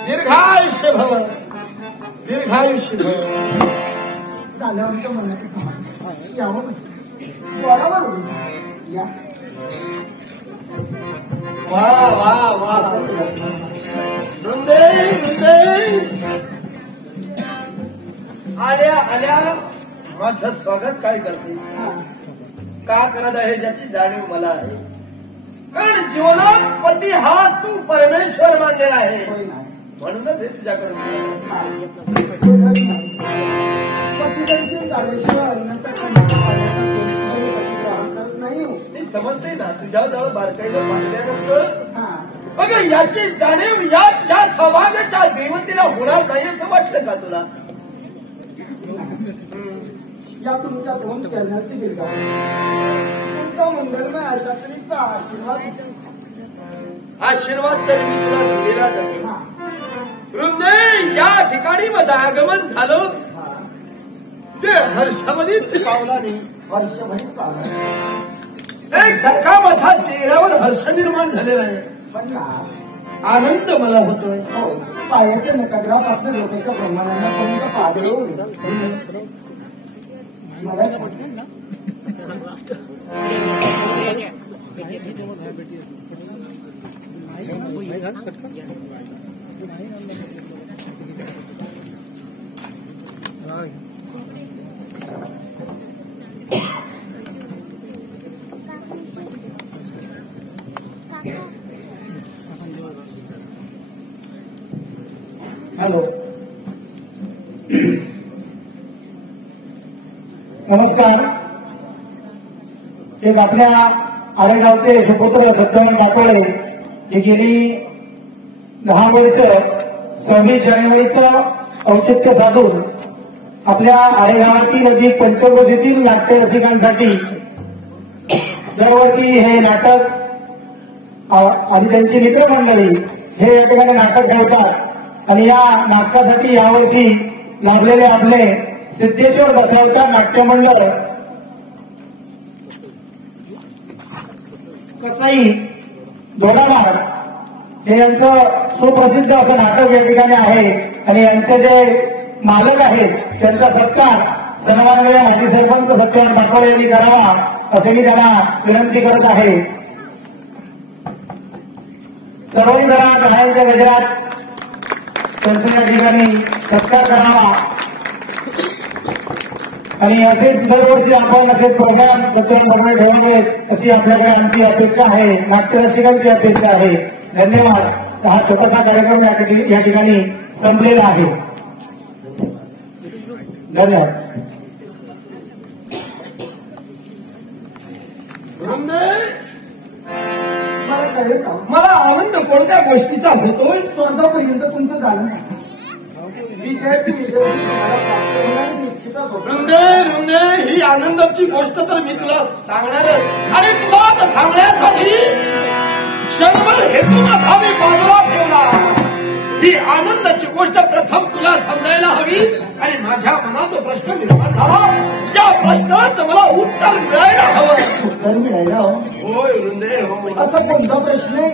दीर्घायुष्य भव, दीर्घायुष्य भव. झालं आमच्या मनात यावं बरोबर या वा वा वा वृंदे वृंदे आल्या आल्या माझं स्वागत काय करते का करत आहे ज्याची जाणीव मला आहे. कारण जीवनात पती हा तू परमेश्वर मानलेला आहे म्हणूनच हे तुझ्याकडून मी समजते ना तुझ्याजवळ बारकाईला पाहिल्यानंतर बघा याची जाणीव या सौभाग्याच्या देवतेला होणार नाही असं वाटलं का तुला. या तुमच्या दोन करण्याची तुमचा मंगलमय अशा तरीचा आशीर्वाद तरी मी तुला दिलेला जातो. वृंदे या ठिकाणी माझं आगमन झालं ते हर्षमध्येच पावला नाही. वर्षभर पावला एक सारखा माझ्या चेहऱ्यावर हर्ष निर्माण झालेला आहे. पण ना आनंद मला होतोय. हो पायाच्या नकाग्रापासून डोक्याच्या प्रमाणापर्यंत पादळे मला हॅलो नमस्कार. एक आपल्या आरेगावचे सुपुत्र सत्यवान काकोळे हे गेली 10 वर्ष 26 जानेवारीचं औचित्य साधून आपल्या आरेगावातील अगदी पंचक्रोशीतील नाट्य रसिकांसाठी दरवर्षी हे नाटक आणि त्यांची मित्रमंडळी हे या ठिकाणी नाटक ठेवतात आणि या नाटकासाठी यावर्षी लागलेले आपले सिद्धेश्वर दशावतार नाट्य मंडळ कसाई दोडामार्ग हे यांचं सुप्रसिद्ध असं नाटक या ठिकाणी आहे आणि यांचे जे मालक आहेत त्यांचा सत्कार सन्माननीय माजी सरपंच सत्यवान काकोळे यांनी करावा असे मी त्यांना विनंती करत आहे. सर्वांनी जरा कढायांच्या गजरात त्यांच्या या ठिकाणी सत्कार करावा आणि असेच दरवर्षी आपण असे प्रोग्राम सत्यवान ठेवावेत अशी आपल्याकडे आमची अपेक्षा आहे. नाट्यरसिकांची अपेक्षा आहे. धन्यवाद. हा छोटासा कार्यक्रम या ठिकाणी संपलेला आहे. धन्यवाद. मला आनंद कोणत्या गोष्टीचा होतोय स्वतःपर्यंत तुमचं झालं नाही. विजयाची वृंदे ही आनंदाची गोष्ट तर मी तुला सांगणारच आणि तुला आता सांगण्यासाठी क्षणभर हेतू माझा मी बाजूला ठेवला. ही आनंदाची गोष्ट प्रथम तुला समजायला हवी आणि माझ्या मनात जो प्रश्न निर्माण झाला या प्रश्नाचं मला उत्तर मिळायला हवं. उत्तर मिळायला होय वृंदे हो. असा कोणता प्रश्न आहे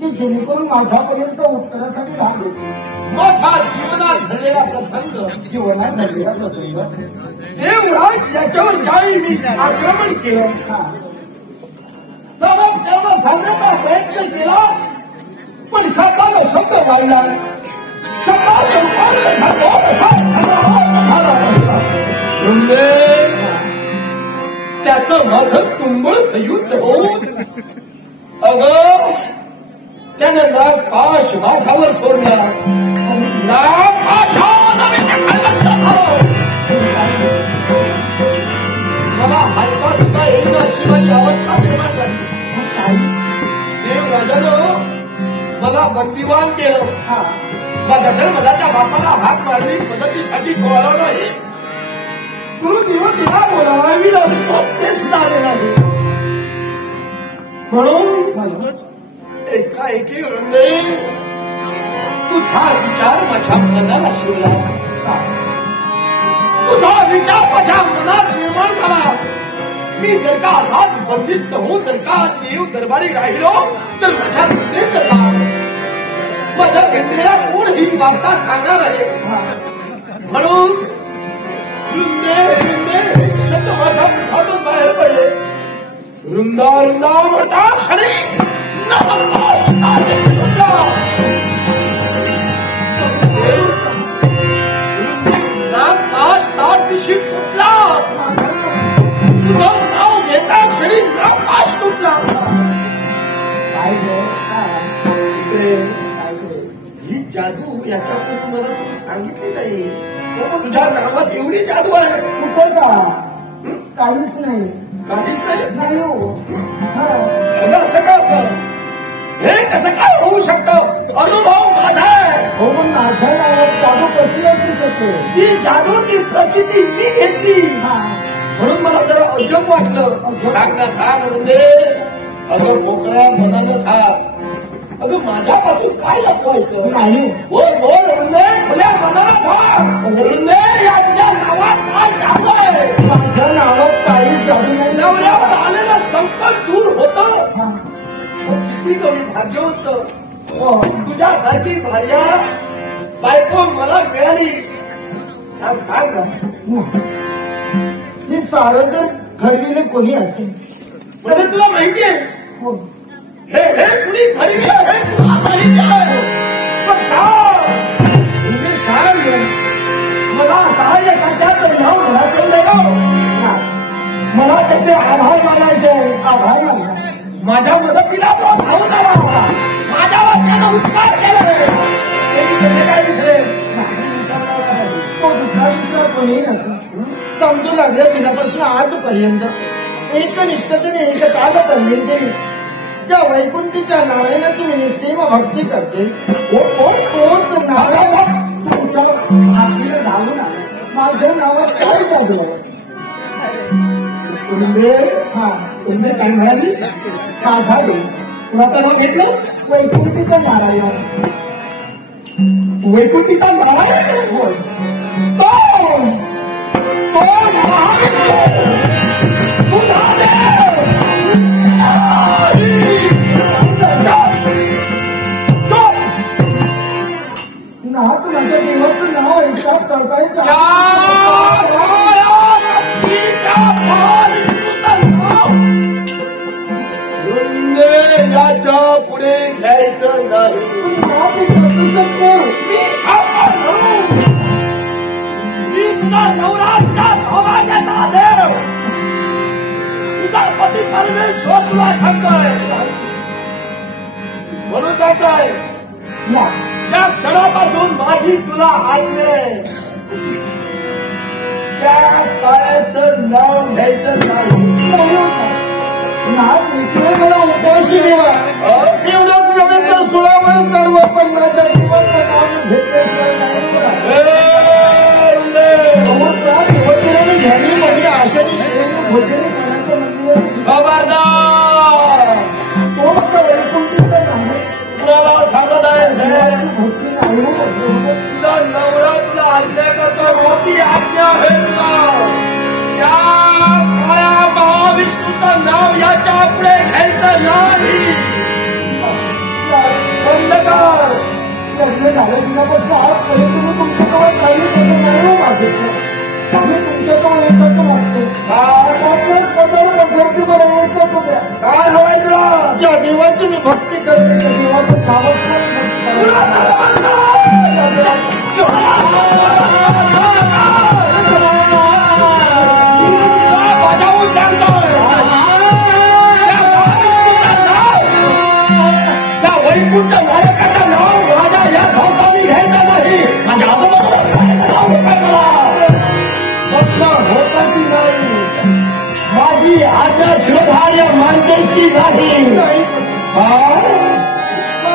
की जेणेकरून माझ्यापर्यंत उत्तरासाठी लाभ होतो. माझ्या जीवनात घडलेला प्रसंग जीवनात घडलेला प्रसंग देवराज याच्यावर ज्यावेळी मी आक्रमण केलं सर्व त्याला सांगण्याचा प्रयत्न केला पण शब्दाला शब्द वाढला. त्याचं माझं तुंबळ युद्ध होऊन अगं त्यानं नागपाश माझ्यावर सोडला. मला हायपा सुद्धा येईल अशी माझी अवस्था निर्माण झाली. देवराजानं मला बंदिवान केलं. माझ्या जन्मदाच्या बापाला हात मारली मदतीसाठी बोलावं नाही. तू दिवस तिला बोलावी ते सुद्धा आले नाही. म्हणून एकाएकी वृंदे तुझा विचार माझ्या मनाला शिवला. तुझा विचार माझ्या मनात निर्माण झाला. मी जर का हात बंदिस्त होऊन जर का देव दरबारी राहिलो तर माझ्या माझ्या घटनेला कोण ही वार्ता सांगणार आहे. म्हणून शब्द माझ्या मुखातून बाहेर पडले. वृंदा वृंदा म्हणता क्षणी ही जादू याच्यातून मला तू सांगितली नाही. तुझ्या नावात एवढी जादू आहे. कुठे का काहीच नाही. काहीच नाही हो. असं का असं हे कसं काय होऊ शकतं. अनुभव माझा आहे. हो पण माझ्या नावात जादू कशी असू शकते. ती जादू ती प्रचिती मी घेतली म्हणून मला जरा अजब वाटलं. सांग ना सांग म्हणजे अगं मोकळ्या मनानं सांग. अगं माझ्यापासून काय लपवायचं नाही. बोल बोल हृदय खुल्या मनाला सांग. हृदय यांच्या नावात काय जादू आहे. माझ्या नावात काही जादू नाही. नवऱ्यावर आलेलं संकट दूर होतं. किती कमी भाग्यवंत तुझ्यासारखी भार्या बायको मला मिळाली. सांग सांग ना. ही सारं जर घडविले कोणी असेल म्हणजे तुला माहितीये हो. हे हे कुणी घडविलं हे तुला माहिती आहे. पण सांग म्हणजे सांग मला सहाय्य करण्याचं नाव घराकडे देतो. मला त्याचे आभार मानायचे. आभार मानायचे. माझ्या मदतीला तो धावून आला. माझ्यावर त्यानं उपकार केले. ते कसे काय विसरेल. तो दुसरा कोणी नसला. समजू लागल्या दिनापासून आजपर्यंत एकनिष्ठतेने एक कालपर्यंत ज्या वैकुंठीच्या नारायणाची मी निश्चय भक्ती करते तोच नारायण तुमच्या हातीला धावून आला. माझ्या नावात काय जादू आहे. तुम्ही काय म्हणाली. माझा देव कुणाचं नाव घेतलंस. वैकुंठीचा नारायण. वैकुंठीचा नारायण होय. तो महाविष्णू तुझा देव. नाव माझ्या देवाचं नाव ऐकतात चौकाळीचं याच्या पुढे घ्यायचं नाही. मी सावकार म्हणून मी तुझा नवराच्या सौभाग्याचा देव तुझा पती परमेश्वर तुला सांगतोय म्हणून सांगतोय. या क्षणापासून माझी तुला आज्ञा आहे. त्या काळाचं नाव घ्यायचं नाही. मला उपवासी देवा एवढंच नव्हे तर 16 महिने चढवा पण माझ्या जीवाचं नाव घेतल्याशिवाय नाही. घ्यावी म्हणजे आशाने श्रेणी भोजने करायचं खबरदार. तो फक्त वैकुंठीचं नाही. तुला सांगत आहे भोजनी नाही. तुझा नवरा तुला आज्ञा करतो. मोठी आज्ञा आहे तुला. या काळ्या महाविष्णूचं नाव याच्या पुढे घ्यायचं नाही. बंद कर. लग्न झालं दिनापासून आजपर्यंत मी तुमच्याजवळ काही कसं नाही मागितलं. मी तुमच्याजवळ एकच मागतो. काय हवंय तुला. ज्या देवाची मी भक्ती करते त्या देवाचं नावच बजावून सांगतोय. त्या वैकुंठ नायकाचं नाव माझ्या या संतांनी घ्यायचं नाही. माझ्या होताची नाही. माझी आज्ञा शिवधार्य मानतेची नाही.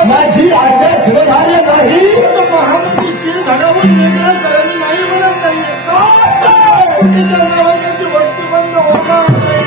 माझी आज्ञा शिवधार्य नाही. महामंत्री शिर घडावून वेगळं करायला नाही म्हणत नाहीये. नावाची वस्तू बंद होणार नाही.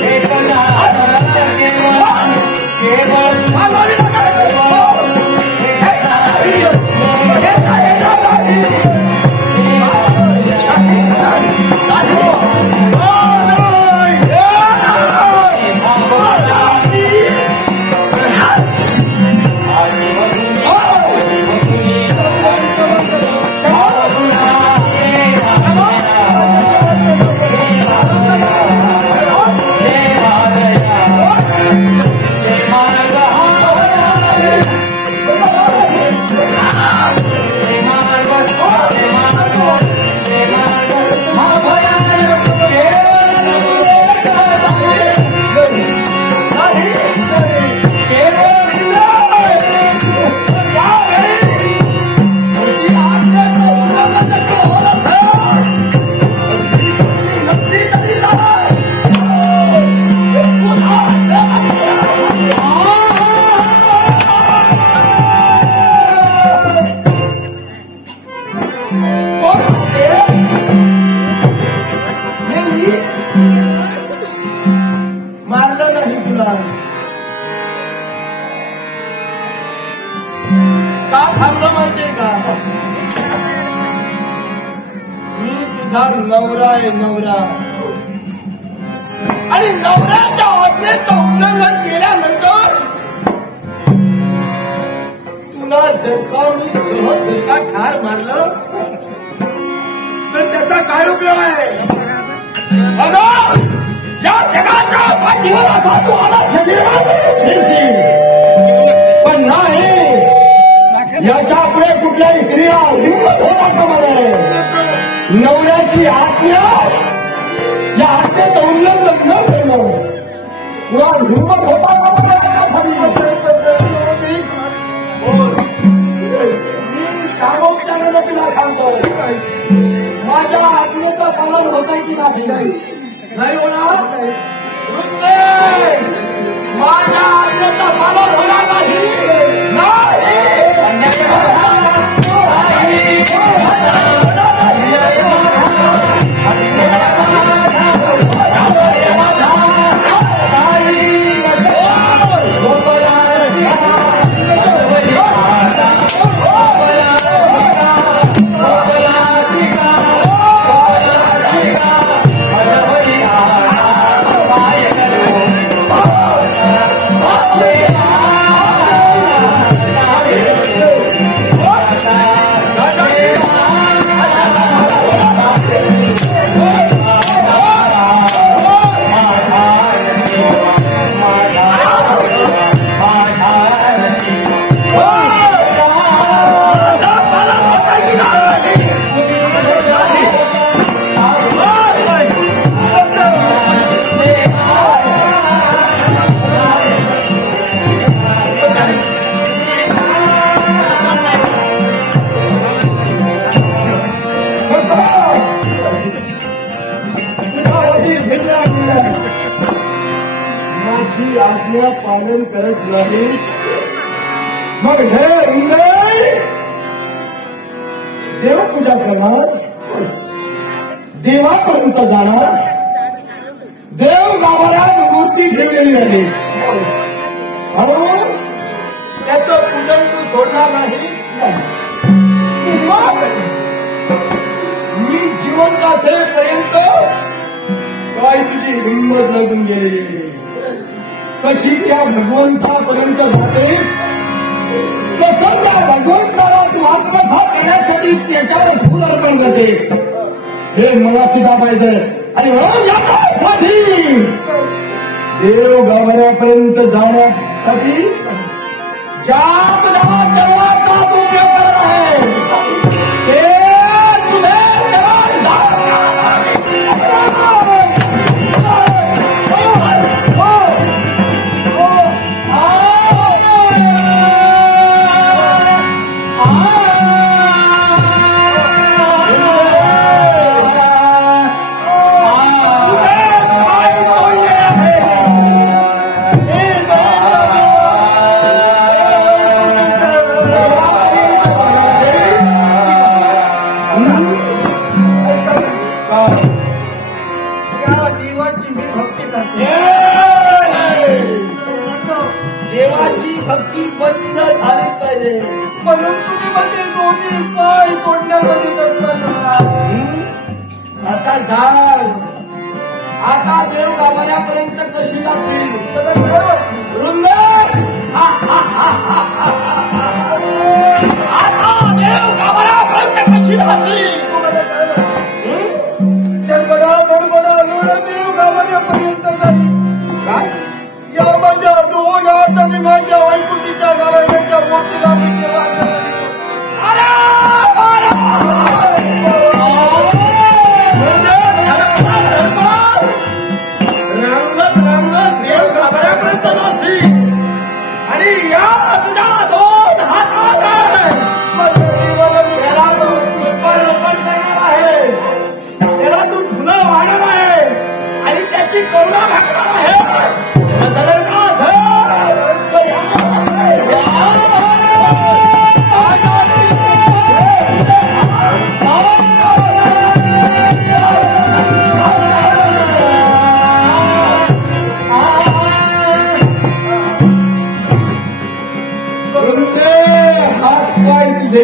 Yeah. तुला का थांबलं माहितीये का मी तुझा नवरा आहे नवरा आणि नवऱ्याच्या आज्ञेचं उल्लंघन केल्यानंतर तुला जर का मी सहज जर का ठार मारलं तर त्याचा काय उपयोग आहे अगं या जगाच्या पाठीवर असा तू आला शरीर पण नाही याच्या पुढे कुठल्याही स्त्रिया हिंमत होणार का मला नवऱ्याची आज्ञा या आज्ञेचं उल्लंघन न करणं किंवा हिंमत होता मी सामोपचारानं तुला सांगतो माझ्या आज्ञेचं पालन होतंय की नाही होणार माझ्या आज्ञेचं पालन होणार नाही माझी आज्ञा पालन करत नाहीस मग हे देवपूजा करणार देवापर्यंत जाणार देव गावाला मूर्ती ठेवलेली आहेस म्हणून त्याचं पूजन तू सोडणार नाहीस मी जिवंत असेपर्यंत काय तुझी हिंमत लागून गेली कशी त्या भगवंतापर्यंत जातेस कसं त्या भगवंताला तू आत्मसात करण्यासाठी त्याच्यावर फुल अर्पण करतेस हे मला सुद्धा पाहिजे आणि यासाठी देव गाभाऱ्यापर्यंत जाण्यासाठी ज्या तुझ्या चरणाचा तू उपयोग करत आहे ते तुझे देवाची भक्ती बंद झाली पाहिजे म्हणून तुम्ही माझे दोन्ही पाय तोडण्यामध्ये आता सांग आता देव गाभाऱ्यापर्यंत कशी असेल आता देव गाभाऱ्यापर्यंत कशी असेल देव गाभाऱ्यापर्यंत जाईल काय या माझ्या दोन हाताने माझ्या वैकुंठीच्या गावाच्या मूर्तीला रंगत रंगत देव गाभाऱ्यापर्यंत जाशी आणि या तुझ्या दोन हातात त्याला तू पुष्पारोपण करणार आहे त्याला तू फुलं वाढणार आहे आणि त्याची करुणा भागणार आहे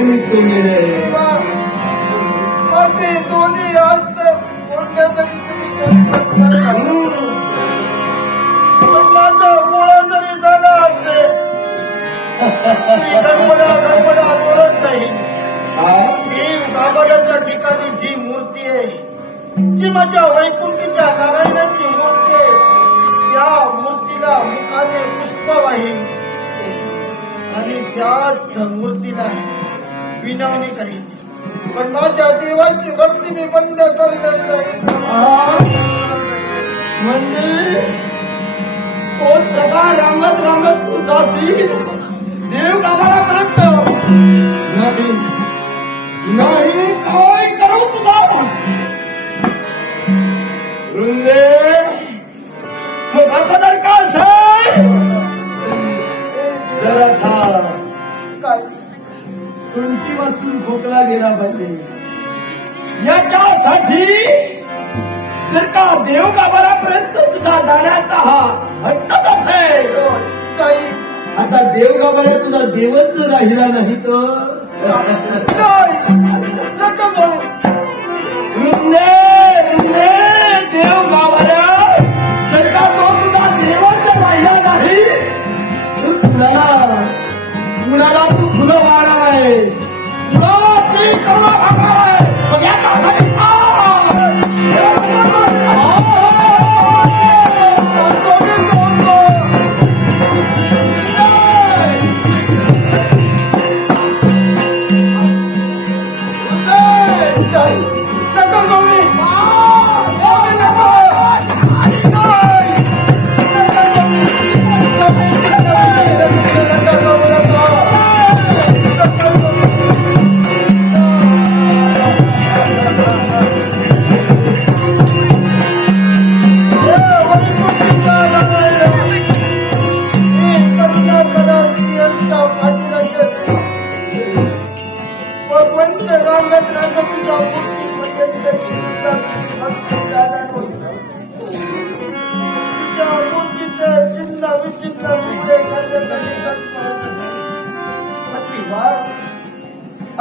निघून गेले. माझे दोन्ही हस्त फोडण्यासाठी तुम्ही करता. पण माझा गोळा जरी झाला असेल तरी गडबडा बोलत नाही. देव गाभाऱ्याच्या ठिकाणी जी मूर्ती आहे, जी माझ्या वैकुंठीच्या नारायणाची मूर्ती आहे, त्या मूर्तीला मुखाने पुष्प वाहीन आणि त्याच मूर्तीला विनवणी करीन. पण माझ्या देवाची भक्ती मी बंद करणार नाही. म्हणजे तोच प्रकार रांगत रांगत तू जाशील देव गाभाऱ्यापर्यंत. नाही काय करू तुझा वृंदे. मग असं जर का असेल जरा था काय सुंटी वाचून खोकला गेला पाहिजे. याच्यासाठी जर का देव गाभाऱ्यापर्यंत तुझा जाण्याचा हा हट्टच असेल, काही आता देव गाभाऱ्यात तुझा देवच राहिला नाही तर नका जाऊ. देव गाभाऱ्यात जर का तो तुझा देवच राहिला नाही तर कुणाला तू फुलं वाढणार आहेस, तुला ते करुणा भागणार आहे. मग याच्यासाठी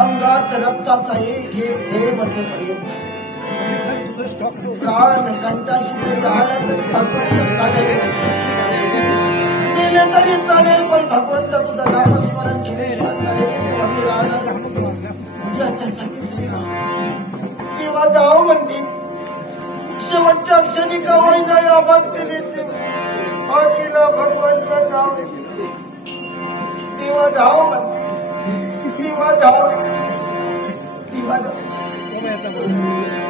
अंगात रक्ताचा एक थेंब बसत प्राण कंठाशी झाला तरी भगवंत चालेल, गेले तरी चालेल, पण भगवंत तुझं नामस्मरण केल्याशिवाय स्वामी राहणार याच्यासाठी तेव्हा धाव म्हणते शेवटच्या क्षणी का होईना या भक्तीने बाकीला भगवंत धाव तेव्हा धाव म्हणते तेव्हा धाव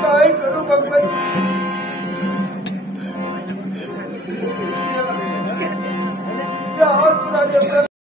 काय करू भगवंत.